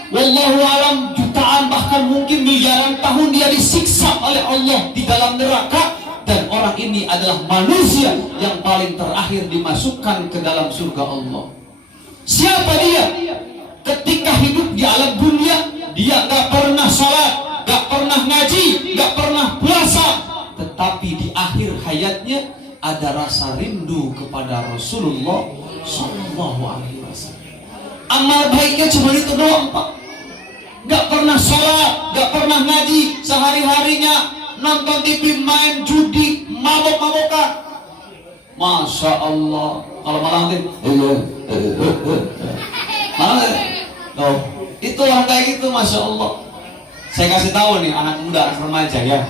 wallahu alam jutaan bahkan mungkin miliaran tahun dia disiksa oleh Allah di dalam neraka. Dan orang ini adalah manusia yang paling terakhir dimasukkan ke dalam surga Allah. Siapa dia? Ketika hidup di alam dunia, dia gak pernah sholat, gak pernah ngaji, gak pernah puasa. Tetapi di akhir hayatnya ada rasa rindu kepada Rasulullah Sallallahu Alaihi Wasallam. Amal baiknya cuma itu doang, Pak. Gak pernah sholat, gak pernah ngaji, sehari-harinya nonton TV, main judi, mabok-mabokan. Masya Allah. Kalau malam nanti malah tuh, itu orang kayak gitu, Masya Allah. Saya kasih tahu nih anak muda, anak remaja ya,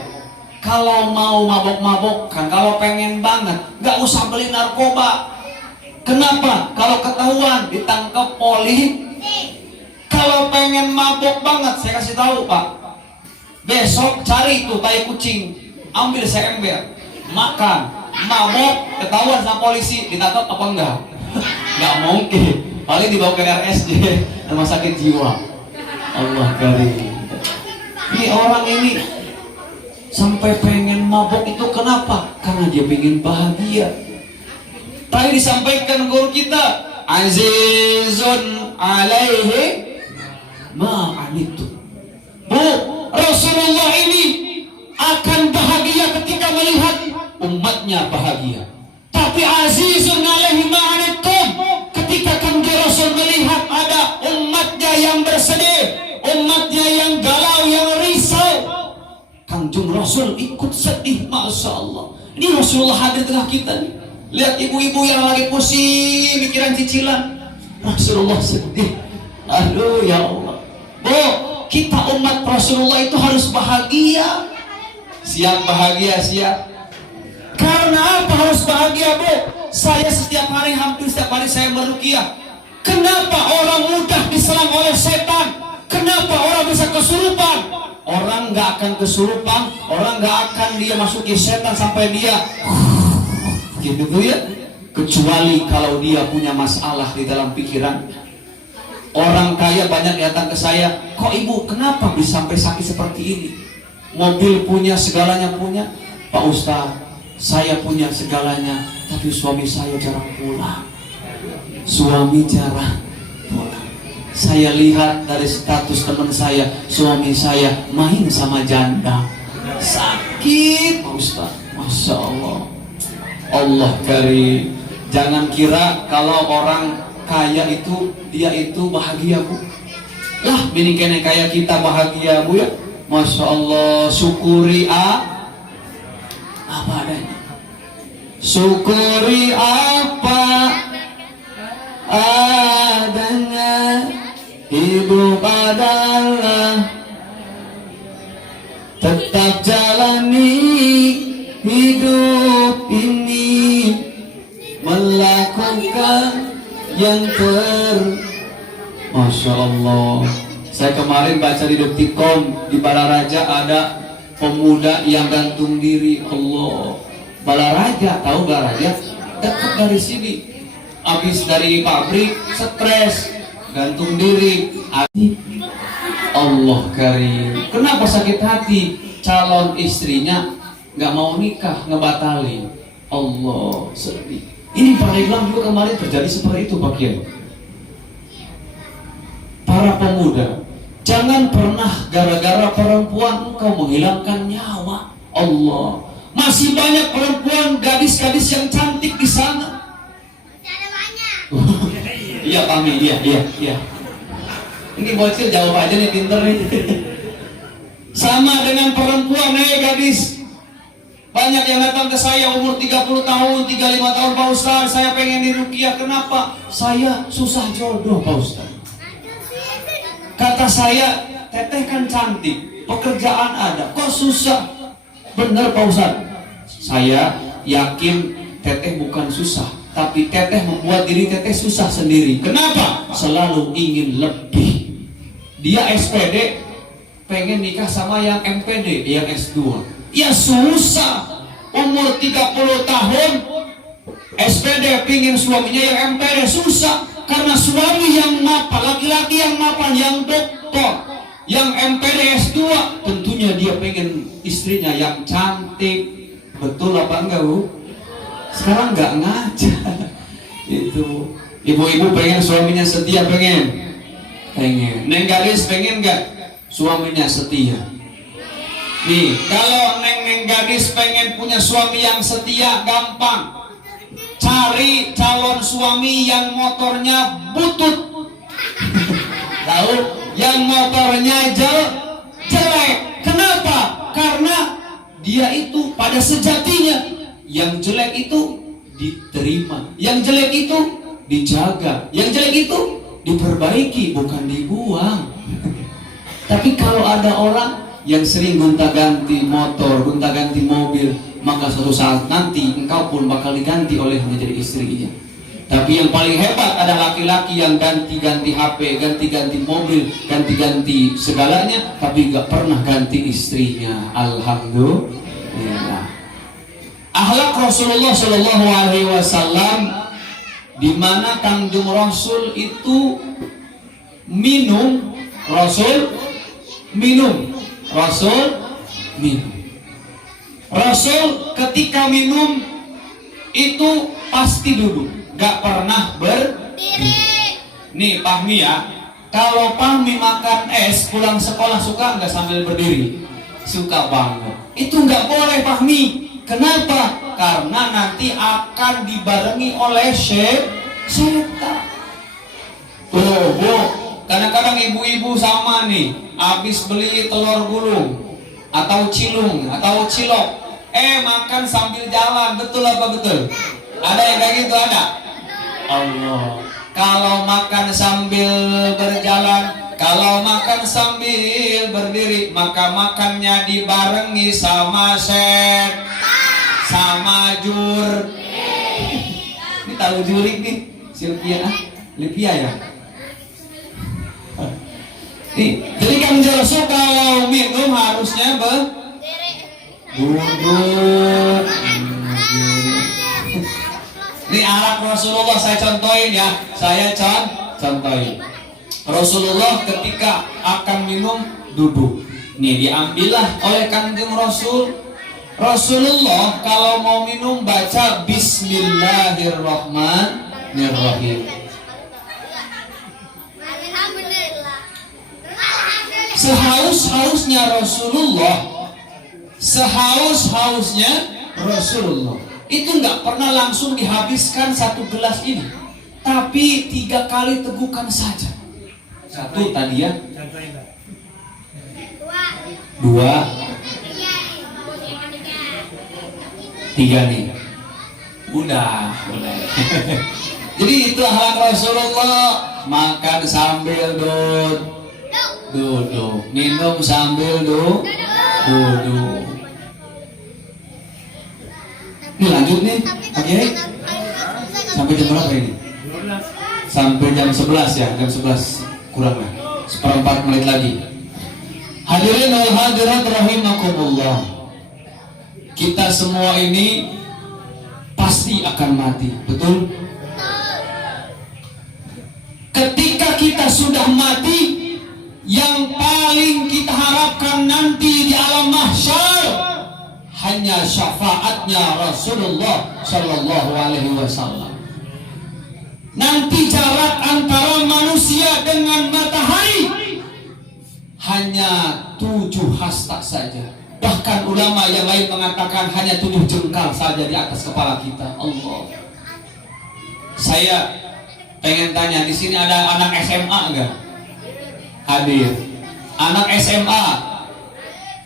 kalau mau mabok-mabok kalau pengen banget, gak usah beli narkoba. Kenapa? Kalau ketahuan ditangkap polisi. Kalau pengen mabok banget, saya kasih tahu Pak, besok cari tuh tai kucing, ambil seember, makan, mabok, ketahuan sama polisi, ditangkap apa enggak? Nggak mungkin, paling dibawa ke RSJ, rumah sakit jiwa. Allah karim. Ini orang ini sampai pengen mabok itu kenapa? Karena dia pengen bahagia. Tadi disampaikan guru kita, azizun alaihi ma'anitu. Bu, Rasulullah ini akan bahagia ketika melihat umatnya bahagia. Tapi azizun alaihi ma'anitum, ketika Kanjeng Rasul melihat ada umatnya yang bersedih, umatnya yang galau, yang risau, Kanjeng Rasul ikut sedih. Masya Allah. Ini Rasulullah hadir tengah kita nih. Lihat ibu-ibu yang lagi pusing mikiran cicilan, Rasulullah sedih. Aduh ya Allah. Bu, kita umat Rasulullah itu harus bahagia. Siap bahagia, siap. Karena apa harus bahagia, Bu? Saya setiap hari, hampir setiap hari saya meruqyah. Kenapa orang mudah diserang oleh setan? Kenapa orang bisa kesurupan? Orang gak akan kesurupan, orang gak akan dia masuki setan sampai dia gitu ya, kecuali kalau dia punya masalah di dalam pikiran. Orang kaya banyak datang ke saya, kok ibu kenapa bisa sampai sakit seperti ini? Mobil punya, segalanya punya. Pak Ustaz, saya punya segalanya, tapi suami saya jarang pulang. Suami jarang pulang. Saya lihat dari status teman saya, suami saya main sama janda. Sakit Pak Ustaz. Masya Allah. Allah karim. Jangan kira kalau orang kaya itu dia itu bahagia, Bu. Lah bini kene kaya kita bahagia, Bu ya. Masya Allah. Syukuri apa adanya. Syukuri apa adanya. Hidup adalah tetap jalani hidup ini, melakukan yang Masya Allah. Saya kemarin baca di Detikcom, di Balaraja ada pemuda yang gantung diri. Allah, Balaraja, tahu Balaraja? Dekat dari sini. Habis dari pabrik, stres, gantung diri. Allah karim. Kenapa sakit hati? Calon istrinya nggak mau nikah, ngebatalin. Allah, sedih. Ini Pandeglang juga kemarin terjadi seperti itu, Pak Kiai. Para pemuda, jangan pernah gara-gara perempuan engkau menghilangkan nyawa. Allah, masih banyak perempuan, gadis-gadis yang cantik di sana. Iya, Pami, iya. Ini bocil jawab aja nih, pinter nih. Sama dengan perempuan, gadis. Banyak yang datang ke saya umur 30 tahun, 35 tahun, Pak Ustaz, saya pengen diruqyah. Kenapa? Saya susah jodoh, Pak Ustaz. Kata saya, teteh kan cantik, pekerjaan ada, kok susah? Bener Pak Ustaz. Saya yakin teteh bukan susah, tapi teteh membuat diri teteh susah sendiri. Kenapa? Selalu ingin lebih. Dia SPD, pengen nikah sama yang MPD, yang S2. Ya susah. Umur 30 tahun SPD pingin suaminya yang MPD, susah. Karena suami yang mapan, laki-laki yang mapan, yang doktor, yang MPD S2, tentunya dia pengen istrinya yang cantik. Betul apa enggak, Bu? Sekarang enggak ngajar. Itu Ibu-ibu pengen suaminya setia, pengen? Pengen. Neng gadis pengen nggak suaminya setia? Nih, kalau neng gadis pengen punya suami yang setia, gampang. Cari calon suami yang motornya butut. Tahu? Yang motornya jelek. Kenapa? Karena dia itu pada sejatinya yang jelek itu diterima, yang jelek itu dijaga, yang jelek itu diperbaiki, bukan dibuang. Tapi kalau ada orang yang sering gonta-ganti motor, gonta-ganti mobil, maka suatu saat nanti engkau pun bakal diganti oleh menjadi istrinya. Tapi yang paling hebat ada laki-laki yang ganti-ganti HP, ganti-ganti mobil, ganti-ganti segalanya, tapi gak pernah ganti istrinya. Alhamdulillah. Akhlak Rasulullah Shallallahu Alaihi Wasallam, di mana Kangjeng Rasul itu minum, Rasul minum. Rasul ketika minum itu pasti duduk, gak pernah berdiri. Nih Pahmi ya, kalau Pahmi makan es pulang sekolah suka nggak sambil berdiri? Suka banget. Itu nggak boleh Pahmi. Kenapa? Karena nanti akan dibarengi oleh setan. Tuh, Bu, kadang-kadang ibu-ibu sama nih, habis beli telur gulung atau cilung atau cilok, makan sambil jalan, betul apa betul? Ada yang kayak gitu, ada? Allah. Kalau makan sambil berjalan, kalau makan sambil berdiri, maka makannya dibarengi sama sama jur. Ini tahu jurik nih, Lipia ya. Nih, jadi kan Rasul kalau minum harusnya duduk. Ini alat Rasulullah saya contohin ya, saya contohin. Rasulullah ketika akan minum duduk. Nih diambillah oleh Kanjeng Rasul. Rasulullah kalau mau minum baca Bismillahirrahmanirrahim. Sehaus-hausnya Rasulullah itu nggak pernah langsung dihabiskan satu gelas ini, tapi 3 kali tegukan saja. Satu tadi ya, 2, 3 nih, udah. Jadi itu akhlak Rasulullah, makan sambil duduk, minum sambil duduk. Ini lanjut nih, oke? Sampai jam berapa ini? Sampai jam 11 ya, jam 11 kurang lah, 1/4 menit lagi. Hadirin wal hadirat rahimakumullah. Kita semua ini pasti akan mati, betul? Ketika kita sudah mati, yang paling kita harapkan nanti di alam mahsyar hanya syafaatnya Rasulullah Shallallahu Alaihi Wasallam. Nanti jarak antara manusia dengan matahari hanya 7 hasta saja. Bahkan ulama yang lain mengatakan hanya 7 jengkal saja di atas kepala kita. Allah. Saya pengen tanya, di sini ada anak SMA enggak? Hadir. Anak SMA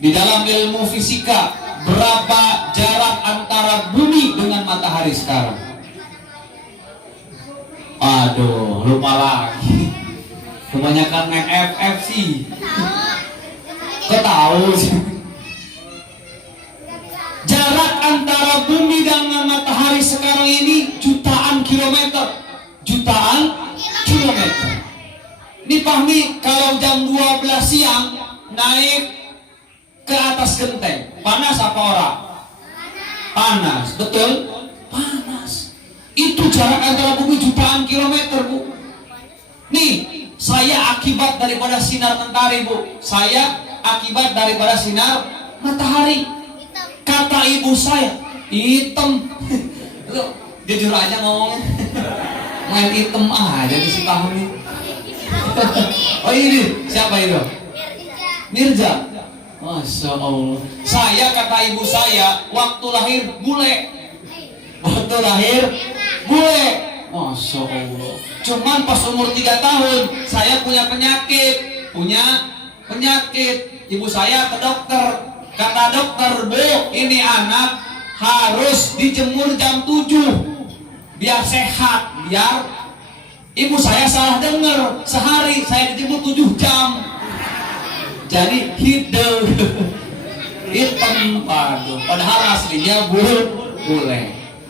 di dalam ilmu fisika, berapa jarak antara bumi dengan matahari sekarang? Aduh, lupa lagi. Kebanyakan naik FF sih. Kok tahu sih? Jarak antara bumi dengan matahari sekarang ini jutaan kilometer. Ini Pahmi, kalau jam 12 siang naik ke atas genteng, panas apa ora? Panas, betul? Panas. Itu jarak antara bumi jutaan kilometer, Bu. Nih, saya akibat daripada sinar mentari, Bu. Saya akibat daripada sinar matahari. Kata ibu saya, hitam. Lu jujur aja ngomongnya. Main hitam aja di si tahun ini. Oh ini siapa itu? Mirza. Masya Allah. Saya kata ibu saya waktu lahir bule. Waktu lahir bule. Masya Allah. Cuman pas umur 3 tahun saya punya penyakit. Ibu saya ke dokter. Kata dokter, Bu, ini anak harus dijemur jam 7 biar sehat. Biar ibu saya salah dengar. Sehari saya dijemur 7 jam. Jadi hitam. Waduh. Padahal aslinya bule.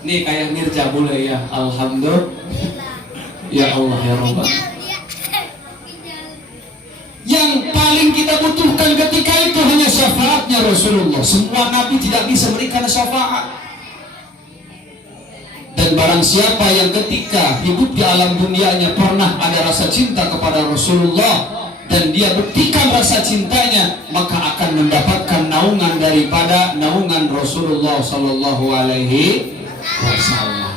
Nih kayak Mirza bule ya. Alhamdulillah. Ya Allah ya Rabbah. Yang paling kita butuhkan ketika itu hanya syafaatnya Rasulullah. Semua nabi tidak bisa memberikan syafaat. Dan barang siapa yang ketika hidup di alam dunianya pernah ada rasa cinta kepada Rasulullah dan dia buktikan rasa cintanya, maka akan mendapatkan naungan daripada naungan Rasulullah Sallallahu Alaihi Wasallam.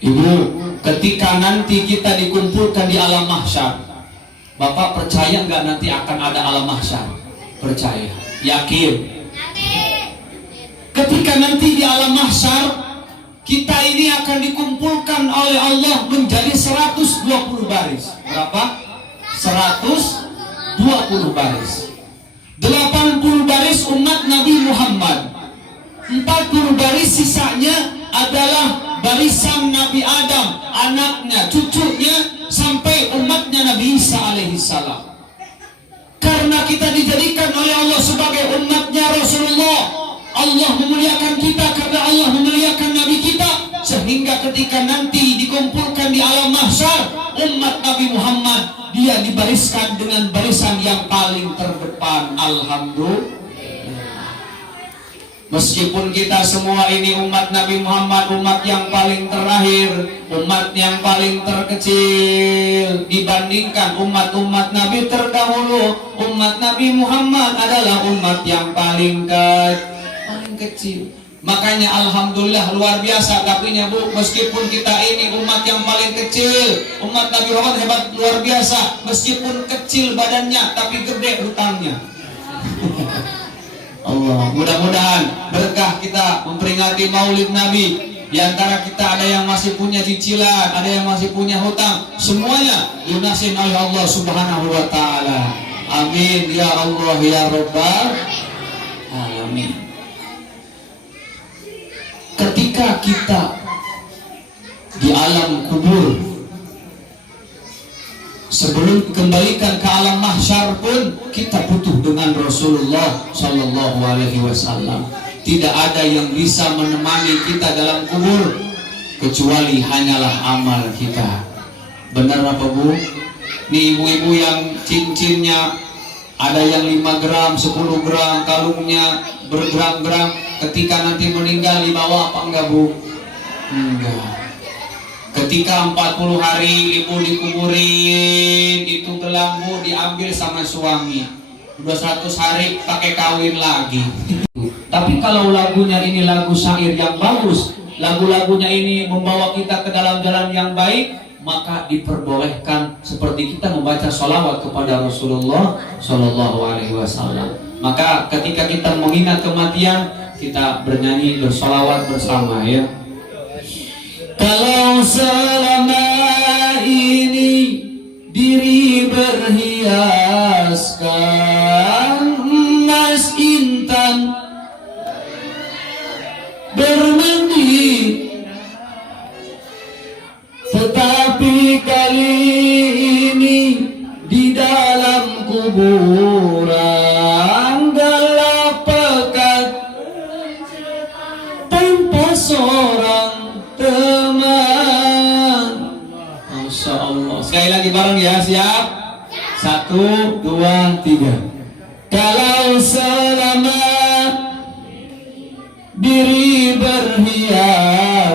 Ibu, ketika nanti kita dikumpulkan di alam mahsyar, Bapak percaya nggak nanti akan ada alam mahsyar? Percaya, yakin. Ketika nanti di alam mahsyar, kita ini akan dikumpulkan oleh Allah menjadi 120 baris. Berapa? 120 baris. 80 baris umat Nabi Muhammad. 40 baris sisanya adalah barisan Nabi Adam, anaknya, cucunya, sampai umatnya Nabi Isa alaihissalam. Karena kita dijadikan oleh Allah sebagai umatnya Rasulullah, Allah memuliakan kita karena Allah memuliakan Nabi kita, sehingga ketika nanti dikumpulkan di alam mahsyar, umat Nabi Muhammad dia dibariskan dengan barisan yang paling terdepan. Alhamdulillah. Meskipun kita semua ini umat Nabi Muhammad, umat yang paling terakhir, umat yang paling terkecil dibandingkan umat-umat Nabi terdahulu, umat Nabi Muhammad adalah umat yang paling kecil. Makanya alhamdulillah luar biasa tapinya Bu, meskipun kita ini umat yang paling kecil, umat Nabi Muhammad hebat luar biasa, meskipun kecil badannya tapi gede hutangnya. Allah, mudah-mudahan berkah kita memperingati Maulid Nabi. Di antara kita ada yang masih punya cicilan, ada yang masih punya hutang, semuanya lunasin oleh Allah Subhanahu wa taala. Amin ya Allah ya Rabbal alamin. Ketika kita di alam kubur, sebelum dikembalikan ke alam mahsyar pun kita butuh dengan Rasulullah Sallallahu Alaihi Wasallam. Tidak ada yang bisa menemani kita dalam kubur kecuali hanyalah amal kita. Benar apa Bu? Nih ibu-ibu yang cincinnya ada yang 5 gram, 10 gram, kalungnya bergram-gram, ketika nanti meninggal dibawa apa enggak Bu? Enggak. Ketika 40 hari ibu dikuburin, itu gelang Bu diambil sama suami. Udah 100 hari pakai kawin lagi. Tapi kalau lagunya ini lagu syair yang bagus, lagu-lagunya ini membawa kita ke dalam jalan yang baik, maka diperbolehkan seperti kita membaca sholawat kepada Rasulullah Shallallahu Alaihi Wasallam. Maka ketika kita mengingat kematian, kita bernyanyi bersolawat bersama ya. Kalau selama ini diri berhiaskan emas intan, bermandi, tetapi kali ini di dalam kuburan gelap pekat tanpa seorang teman. Masya Allah. Sekali lagi bareng ya, siap? 1, 2, 3. Kalau selama diri berhiaskan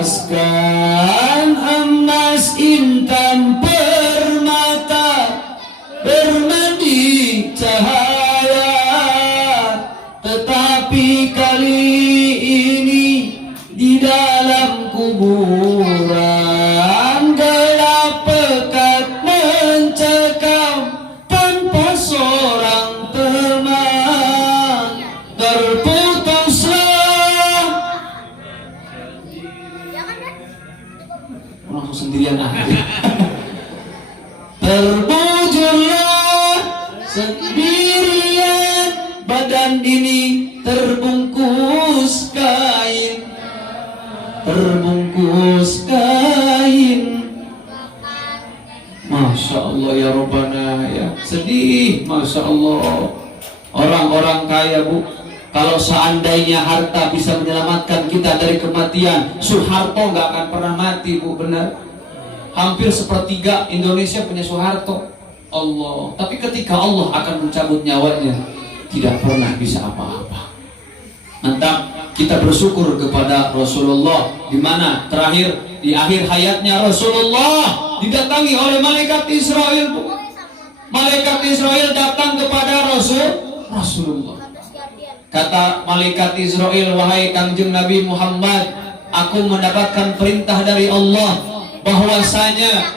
emas intan permata, bermandi cahaya, tetapi kali ini di dalam kuburan Sendirian badan ini terbungkus kain, terbungkus kain. Masya Allah ya Rabbana ya. Sedih, Masya Allah. Orang-orang kaya bu, kalau seandainya harta bisa menyelamatkan kita dari kematian, Soeharto nggak akan pernah mati bu, benar. Hampir sepertiga Indonesia punya Soeharto. Allah. Tapi ketika Allah akan mencabut nyawanya, tidak pernah bisa apa-apa. Mantap, kita bersyukur kepada Rasulullah, di mana terakhir di akhir hayatnya Rasulullah didatangi oleh malaikat Israel. Malaikat Israel datang kepada Rasulullah. Kata malaikat Israel, wahai Kangjeng Nabi Muhammad, aku mendapatkan perintah dari Allah bahwasanya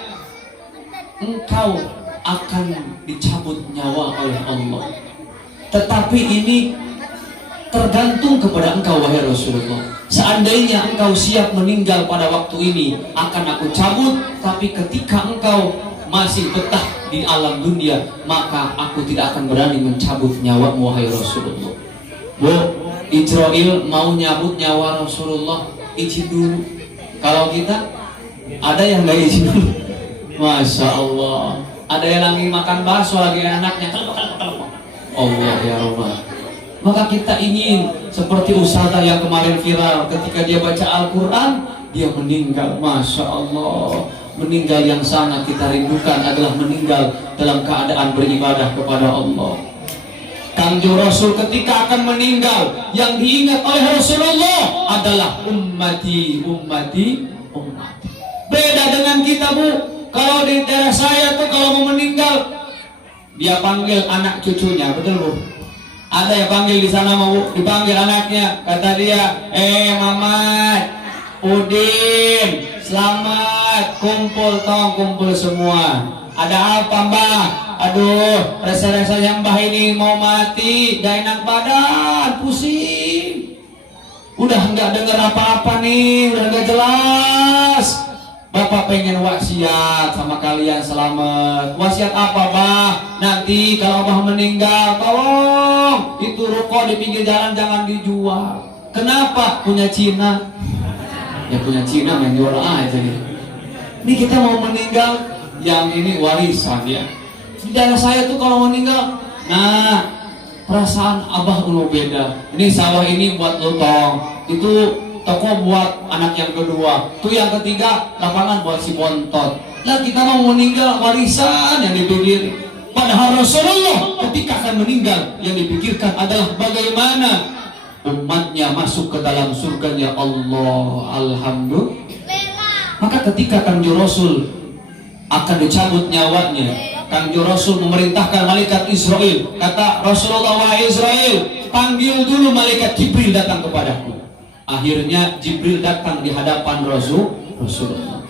engkau akan dicabut nyawa oleh Allah. Tetapi ini tergantung kepada engkau wahai Rasulullah. Seandainya engkau siap meninggal pada waktu ini, akan aku cabut. Tapi ketika engkau masih betah di alam dunia, maka aku tidak akan berani mencabut nyawamu wahai Rasulullah. Bu, Israel mau nyabut nyawa Rasulullah, izin dulu. Kalau kita ada yang gak izin dulu. Masya Allah. Ada yang lagi makan bakso, lagi anaknya Allah ya Rabbah. Maka kita ingin seperti ustazah yang kemarin viral, ketika dia baca Al-Quran, dia meninggal. Masya Allah. Meninggal yang sangat kita rindukan adalah meninggal dalam keadaan beribadah kepada Allah. Kangjeng Rasul ketika akan meninggal, yang diingat oleh Rasulullah adalah ummati, ummati, ummati. Beda dengan kita bu. Kalau di daerah saya tuh kalau mau meninggal, dia panggil anak cucunya, betul bu? Ada yang panggil di sana mau dipanggil anaknya, kata dia, Mamat, Udin, selamat, kumpul tong, kumpul semua. Ada apa mbah? Aduh, rasa-rasanya mbah ini mau mati, gak enak badan, pusing. Udah nggak dengar apa-apa nih, udah nggak jelas. Bapak pengen wasiat sama kalian selamat. Wasiat apa bah? Nanti kalau abah meninggal, tolong itu ruko di pinggir jalan jangan dijual. Kenapa? Punya Cina. Ya punya Cina main jual aja gitu. Ini kita mau meninggal, yang ini warisan ya. Di daerah saya tuh kalau meninggal, nah perasaan abah udah beda. Ini sawah ini buat lotong, itu toko buat anak yang kedua, tuh yang ketiga lapangan buat si bontot. Lah kita mau meninggal warisan yang dipikir. Padahal Rasulullah ketika akan meninggal yang dipikirkan adalah bagaimana umatnya masuk ke dalam surganya Allah. Alhamdulillah. Maka ketika Kangjeng Rasul akan dicabut nyawanya, Kangjeng Rasul memerintahkan malaikat Israel. Kata Rasulullah, wahai Israel, panggil dulu malaikat Jibril datang kepadaku. Akhirnya Jibril datang di hadapan Rasulullah.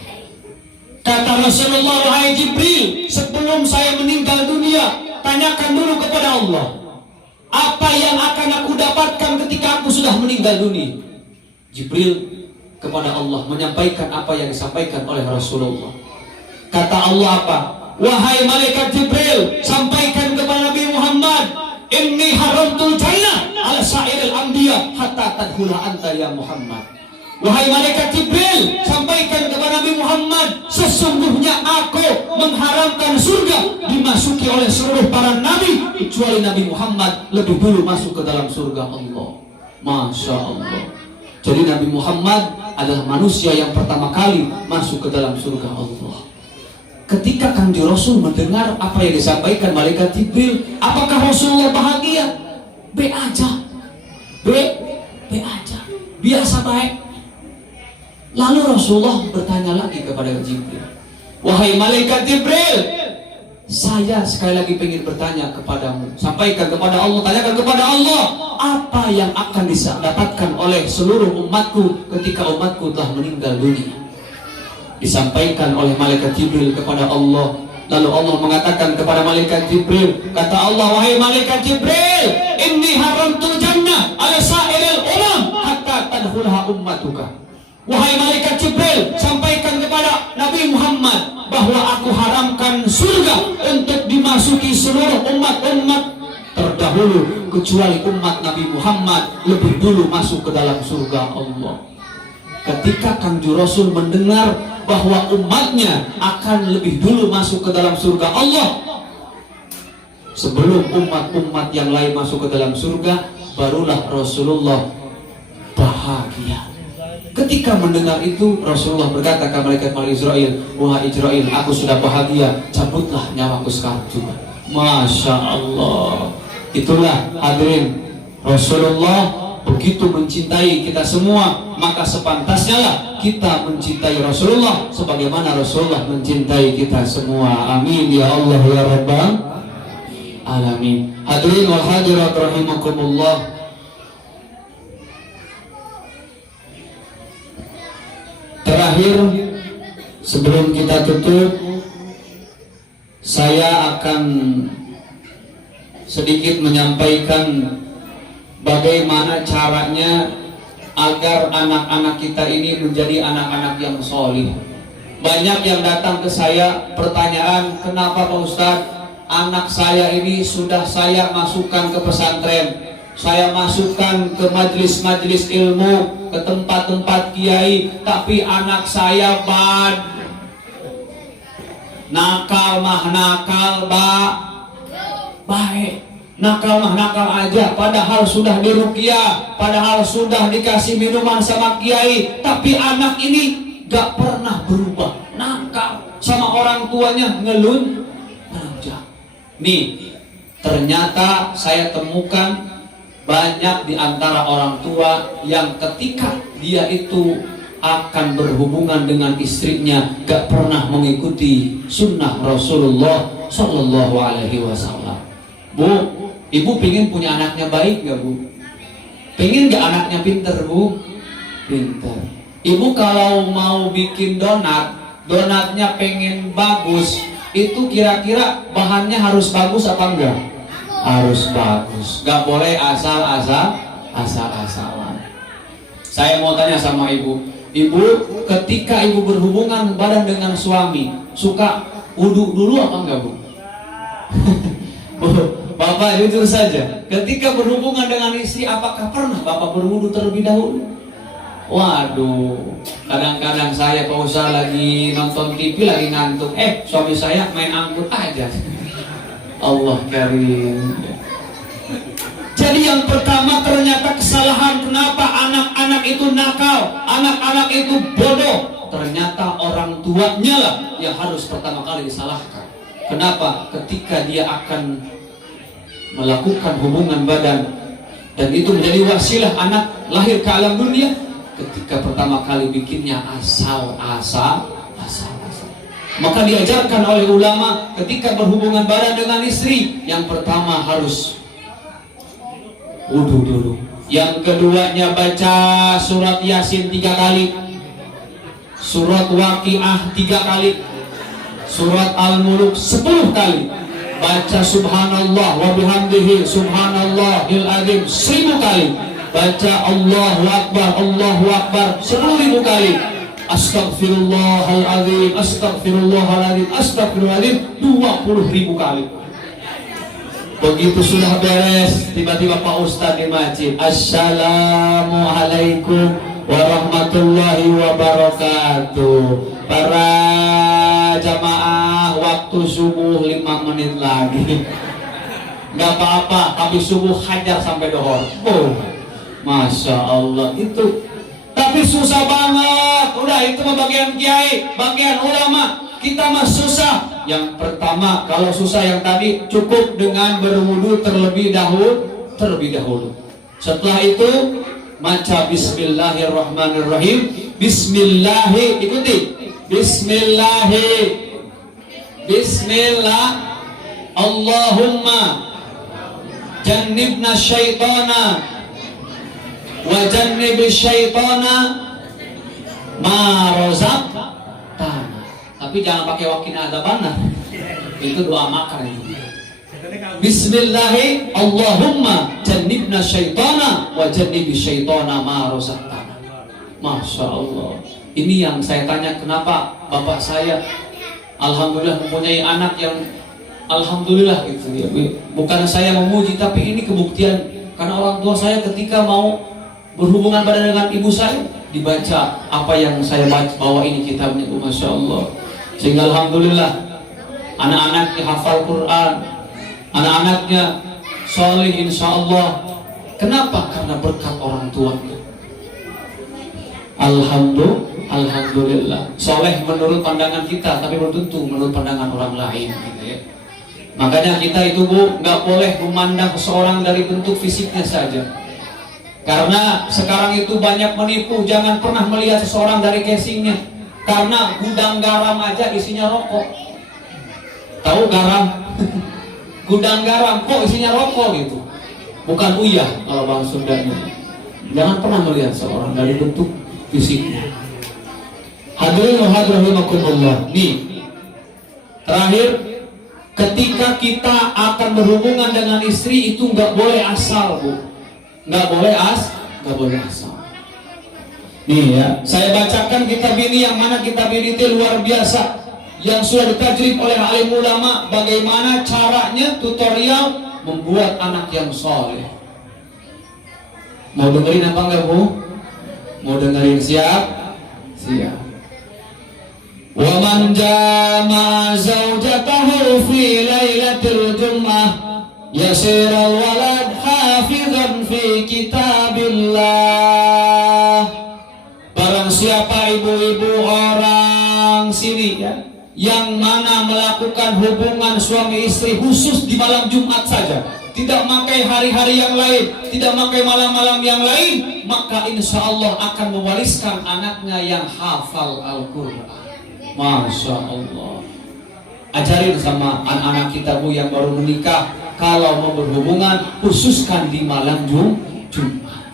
Kata Rasulullah, wahai Jibril, sebelum saya meninggal dunia, tanyakan dulu kepada Allah, apa yang akan aku dapatkan ketika aku sudah meninggal dunia. Jibril kepada Allah menyampaikan apa yang disampaikan oleh Rasulullah. Kata Allah apa? Wahai malaikat Jibril, sampaikan kepada Nabi Muhammad, inni haramtul jannah ala sa'iril anbiya hatta tadkhula anta ya Muhammad. Wahai malaikat Jibril, sampaikan kepada Nabi Muhammad, sesungguhnya aku mengharamkan surga dimasuki oleh seluruh para nabi kecuali Nabi Muhammad lebih dulu masuk ke dalam surga Allah. Masya Allah. Jadi Nabi Muhammad adalah manusia yang pertama kali masuk ke dalam surga Allah. Ketika Kangjeng Rasul mendengar apa yang disampaikan malaikat Jibril, apakah Rasulullah bahagia? B aja, B aja, biasa baik. Lalu Rasulullah bertanya lagi kepada Jibril, wahai malaikat Jibril, saya sekali lagi ingin bertanya kepadamu, sampaikan kepada Allah, tanyakan kepada Allah, apa yang akan didapatkan oleh seluruh umatku ketika umatku telah meninggal dunia. Disampaikan oleh malaikat Jibril kepada Allah. Lalu Allah mengatakan kepada malaikat Jibril, kata Allah, wahai malaikat Jibril, inni haramtul jannah ala sa'iril umam hatta tadkhulaha ummatuka. Wahai malaikat Jibril, sampaikan kepada Nabi Muhammad bahwa aku haramkan surga untuk dimasuki seluruh umat-umat terdahulu kecuali umat Nabi Muhammad lebih dulu masuk ke dalam surga Allah. Ketika Kangjeng Rasul mendengar bahwa umatnya akan lebih dulu masuk ke dalam surga Allah sebelum umat-umat yang lain masuk ke dalam surga, barulah Rasulullah bahagia. Ketika mendengar itu, Rasulullah berkata kepada malaikat Israel, wahai Israel, aku sudah bahagia, cabutlah nyawaku sekarang juga. Masya Allah. Itulah hadirin, Rasulullah begitu mencintai kita semua, maka sepantasnya lah kita mencintai Rasulullah sebagaimana Rasulullah mencintai kita semua. Amin ya Allah ya Rabbal alamin. Hadirin wal hadirat rahimakumullah. Terakhir, sebelum kita tutup, saya akan sedikit menyampaikan bagaimana caranya agar anak-anak kita ini menjadi anak-anak yang solih. Banyak yang datang ke saya pertanyaan, kenapa Pak Ustadz, anak saya ini sudah saya masukkan ke pesantren, saya masukkan ke majelis-majelis ilmu, ke tempat-tempat kiai, tapi anak saya nakal mah nakal baik, nakal mah nakal aja, padahal sudah diruqyah, padahal sudah dikasih minuman sama kiai, tapi anak ini gak pernah berubah, nakal sama orang tuanya ngelun aja. Nih, ternyata saya temukan banyak di antara orang tua yang ketika dia itu akan berhubungan dengan istrinya gak pernah mengikuti sunnah Rasulullah Sallallahu Alaihi Wasallam. Bu, ibu pengen punya anaknya baik gak bu? Pengen gak anaknya pinter bu? Pinter. Ibu kalau mau bikin donatnya pengen bagus, itu kira-kira bahannya harus bagus apa enggak? Harus bagus, gak boleh asal-asalan. Saya mau tanya sama ibu, ketika ibu berhubungan badan dengan suami, suka wudhu dulu apa enggak bu? Bapak jujur saja, ketika berhubungan dengan istri, apakah pernah bapak berwudhu terlebih dahulu? Waduh, kadang-kadang saya Pak Ustaz lagi nonton TV lagi ngantuk, suami saya main angkut aja. Allah karim. Jadi yang pertama ternyata kesalahan kenapa anak-anak itu nakal, anak-anak itu bodoh. Ternyata orang tuanya lah yang harus pertama kali disalahkan. Kenapa? Ketika dia akan melakukan hubungan badan dan itu menjadi wasilah anak lahir ke alam dunia, ketika pertama kali bikinnya asal-asalan. Maka diajarkan oleh ulama ketika berhubungan badan dengan istri, yang pertama harus wudhu dulu. Yang keduanya baca surat Yasin 3 kali, surat Waqiah 3 kali, surat Al-Muluk 10 kali, baca subhanallah wa bihamdihi subhanallahil azim 1000 kali, baca Allahu Akbar 10.000 kali, Astagfirullahaladzim, Astagfirullahaladzim, Astagfirullahaladzim 20.000 kali. Begitu sudah beres, tiba-tiba Pak Ustadz di masjid, Assalamualaikum warahmatullahi wabarakatuh. Para jamaah, waktu subuh 5 menit lagi. Gak apa-apa, habis subuh hajar sampai dohor. Oh, Masya Allah itu. Tapi susah banget. Udah itu mah bagian kiai, bagian ulama. Kita mah susah. Yang pertama, kalau susah yang tadi cukup dengan berwudu terlebih dahulu. Setelah itu baca Bismillahirrahmanirrahim. Ikuti. Bismillah. Allahumma jannibna syaitana wa jannibis syaitana ma razaqtana. Tapi jangan pakai wakin adabana. Itu doa makar itu. Bismillahi Allahumma jannibna syaitana wa jannibis syaitana ma razaqtana. Masya Allah. Ini yang saya tanya, kenapa bapak saya alhamdulillah mempunyai anak yang alhamdulillah gitu ya. Bukan saya memuji, tapi ini kebuktian karena orang tua saya ketika mau berhubungan badan dengan ibu saya, dibaca apa yang saya bawa ini kitabnya, masya Allah. Sehingga alhamdulillah anak-anaknya hafal Quran, anak-anaknya soleh insya Allah. Kenapa? Karena berkat orang tuanya. Alhamdulillah. Soleh menurut pandangan kita, tapi belum tentu menurut pandangan orang lain gitu ya. Makanya kita itu Bu, nggak boleh memandang seseorang dari bentuk fisiknya saja. Karena sekarang itu banyak menipu. Jangan pernah melihat seseorang dari casingnya. Karena gudang garam aja isinya rokok. Tahu garam? Gudang garam kok isinya rokok gitu. Bukan uyah kalau bahasa Sundanya. Jangan pernah melihat seorang dari bentuk fisiknya. Hadirin wa hadirin. Nih, terakhir, ketika kita akan berhubungan dengan istri itu nggak boleh asal Bu. Nggak boleh asal. Nih ya, saya bacakan kitab ini yang mana kitab ini itu luar biasa, yang sudah ditajrib oleh alim ulama bagaimana caranya tutorial membuat anak yang soleh. Mau dengerin apa enggak Bu? Mau dengerin? Siap? Wa man jama zawjatahu fi lailatul jum'ah yasiral walad hafizan fi kitabillah. Barang siapa ibu-ibu orang sini ya, yang mana melakukan hubungan suami istri khusus di malam Jumat saja, tidak memakai hari-hari yang lain, tidak memakai malam-malam yang lain, maka insya Allah akan mewariskan anaknya yang hafal Al-Quran. Masya Allah. Ajarin sama anak-anak kita Bu yang baru menikah, kalau mau berhubungan khususkan di malam Jumat.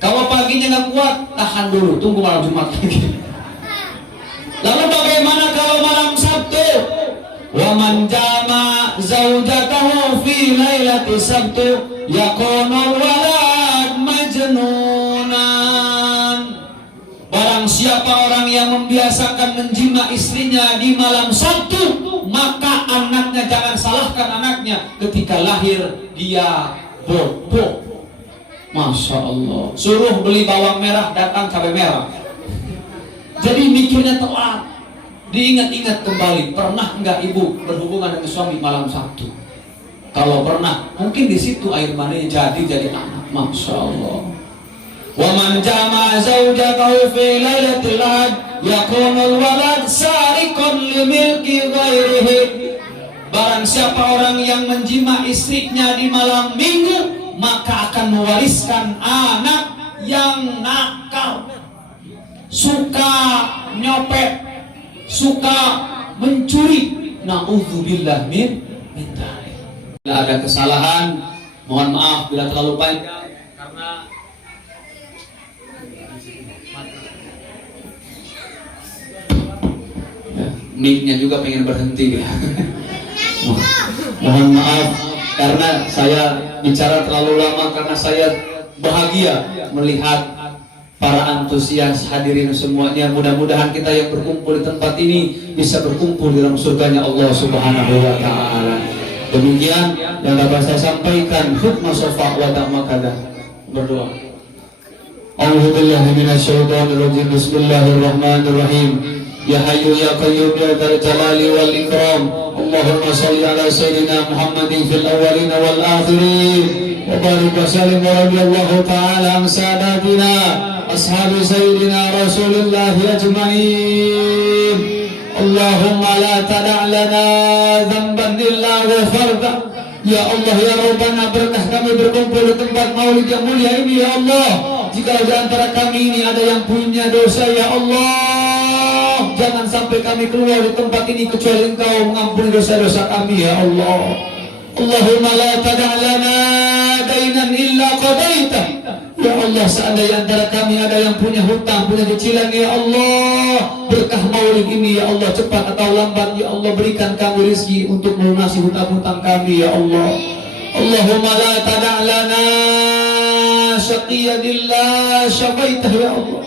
Kalau paginya nggak kuat, tahan dulu, tunggu malam Jumat lagi. Lalu bagaimana kalau malam Sabtu? Wa man jama zaujatahu fi lailati Sabtu yakunu walad majnunan. Barang siapa orang yang membiasakan menjima istrinya di malam Sabtu, maka anaknya, jangan salahkan anaknya, ketika lahir dia bodoh. Masya Allah. Suruh beli bawang merah, datang cabai merah. Jadi mikirnya telat. Diingat-ingat kembali, pernah enggak ibu berhubungan dengan suami malam Sabtu? Kalau pernah, mungkin di situ air maninya jadi anak. Masya Allah. Wa man jama zawjatahu fi lailatul ahad yakunul walad sariqan li milki ghairihi. Barang siapa orang yang menjima istrinya di malam Minggu, maka akan mewariskan anak yang nakal, suka nyopet, suka mencuri. Na'udzubillah min dzalik. Bila ada kesalahan, mohon maaf bila terlalu panjang karena mic-nya juga pengen berhenti ya. Mohon maaf karena saya bicara terlalu lama, karena saya bahagia melihat para antusias hadirin semuanya. Mudah-mudahan kita yang berkumpul di tempat ini bisa berkumpul di dalam surganya Allah Subhanahu wa ta'ala. Demikian yang dapat saya sampaikan. Hukma sofa wa ta'makada. Berdoa. A'udzu billahi minasyaitonir rajim. Bismillahirrahmanirrahim. Ya Hayyu ya Qayyum ya Dzal Jalali wal Ikram. Allahumma shalli ala sayyidina Muhammadin fil awwalin wal akhirin wa barik wa sallim wa radiyallahu ta'ala an sadatina ashabi sayyidina Rasulillah ajma'in. Allahumma la tada' lana dhanban illa ghafarta. Ya Allah ya Rabbana, berkah kami berkumpul di tempat maulid yang mulia ini ya Allah. Jika di antara kami ini ada yang punya dosa ya Allah, jangan sampai kami keluar di tempat ini kecuali Engkau mengampuni dosa-dosa kami ya Allah. Allahumma la tada' lana dainan illa qadaita. Ya Allah, seandainya antara kami ada yang punya hutang, punya cicilan ya Allah, berkah maulid ini ya Allah, cepat atau lambat ya Allah, berikan kami rezeki untuk melunasi hutang-hutang kami ya Allah. Allahumma la tada' lana syaqiyan illa syafaitah ya Allah.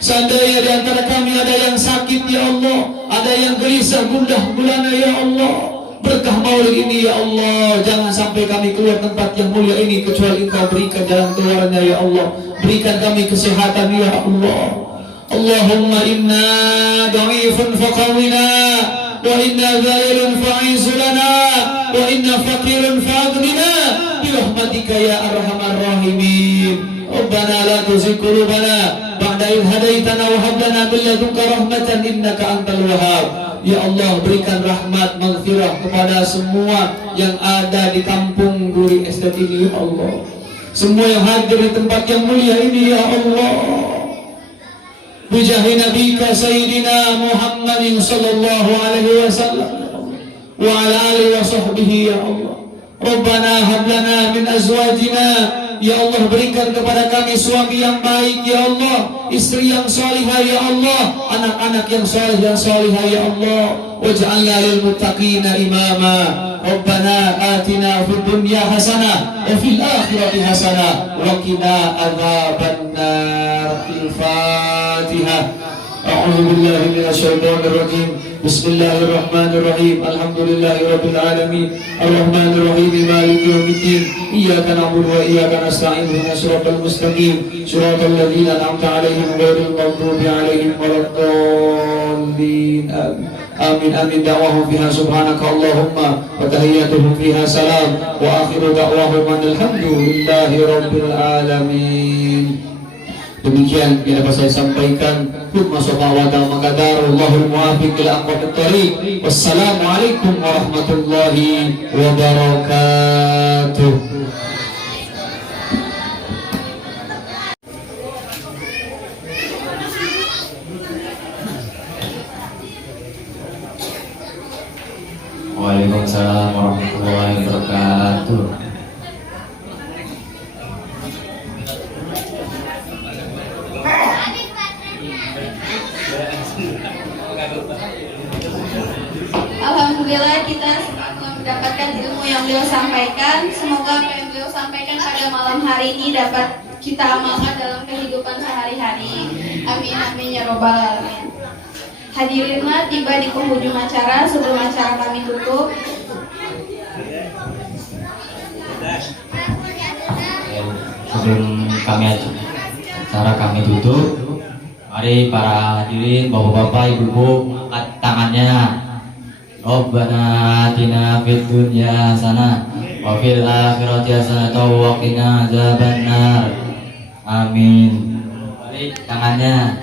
Seandainya di antara kami ada yang sakit ya Allah, ada yang gelisah gundah gulana ya Allah, Berkah maulid ini ya Allah, jangan sampai kami keluar tempat yang mulia ini kecuali Engkau berikan jalan keluarnya ya Allah. Berikan kami kesehatan ya Allah. Allahumma inna da'ifun faqawina, wa inna dhailun fa'izu lana, wa inna faqirun fa'aghnina birahmatika ya arhamar rahimin. Rabbana la tuzigh qulubana ba'da idh hadaitana wa hab lana min ladunka rahmatan innaka antal wahhab. Ya Allah, berikan rahmat maghfirah kepada semua yang ada di kampung Duri Estate ini ya Allah. Semua yang hadir di tempat yang mulia ini ya Allah. Bijahi nabika sayyidina Muhammadin sallallahu alaihi wasallam wa ala alihi wa sahbihi ya Allah. Rabbana hab lana min azwajina, ya Allah berikan kepada kami suami yang baik ya Allah, istri yang salihah ya Allah, anak-anak yang salih dan salihah ya Allah. Waj'alna lil muttaqina imama. Rabbana atina fid dunya hasanah wa fil akhirati hasanah wa qina adzabannar. Al-Fatihah. أعوذ بالله من الشيطان الرجيم. بسم الله الرحمن الرحيم. الحمد لله رب العالمين الرحمن الرحيم مالك يوم الدين. إياك نعبد وإياك نستعين اهدنا الصراط المستقيم صراط الذين أنعمت عليهم غير المغضوب عليهم ولا الضالين. آمين آمين. دعواهم فيها سبحانك اللهم وتحياتهم فيها سلام وآخر دعواهم أن الحمد لله رب العالمين. Demikian yang dapat saya sampaikan. Wallahul muwaffiq ila aqwamit thoriq. Wassalamualaikum warahmatullahi wabarakatuh. Waalaikumsalam warahmatullahi wabarakatuh. Alhamdulillah kita telah mendapatkan ilmu yang beliau sampaikan. Semoga apa yang beliau sampaikan pada malam hari ini dapat kita amalkan dalam kehidupan sehari-hari. Amin amin ya robbal alamin. Hadirinlah tiba di penghujung acara. Sebelum acara kami tutup, acara kami tutup, mari para hadirin, bapak-bapak, ibu-ibu, angkat tangannya. Rabbana atina fid dunya hasanah wa fil akhirati hasanah wa qina adzabannar. Amin. Balik tangannya.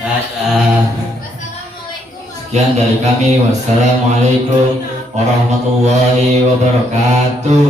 Dadah. Sekian dari kami. Wassalamualaikum warahmatullahi wabarakatuh.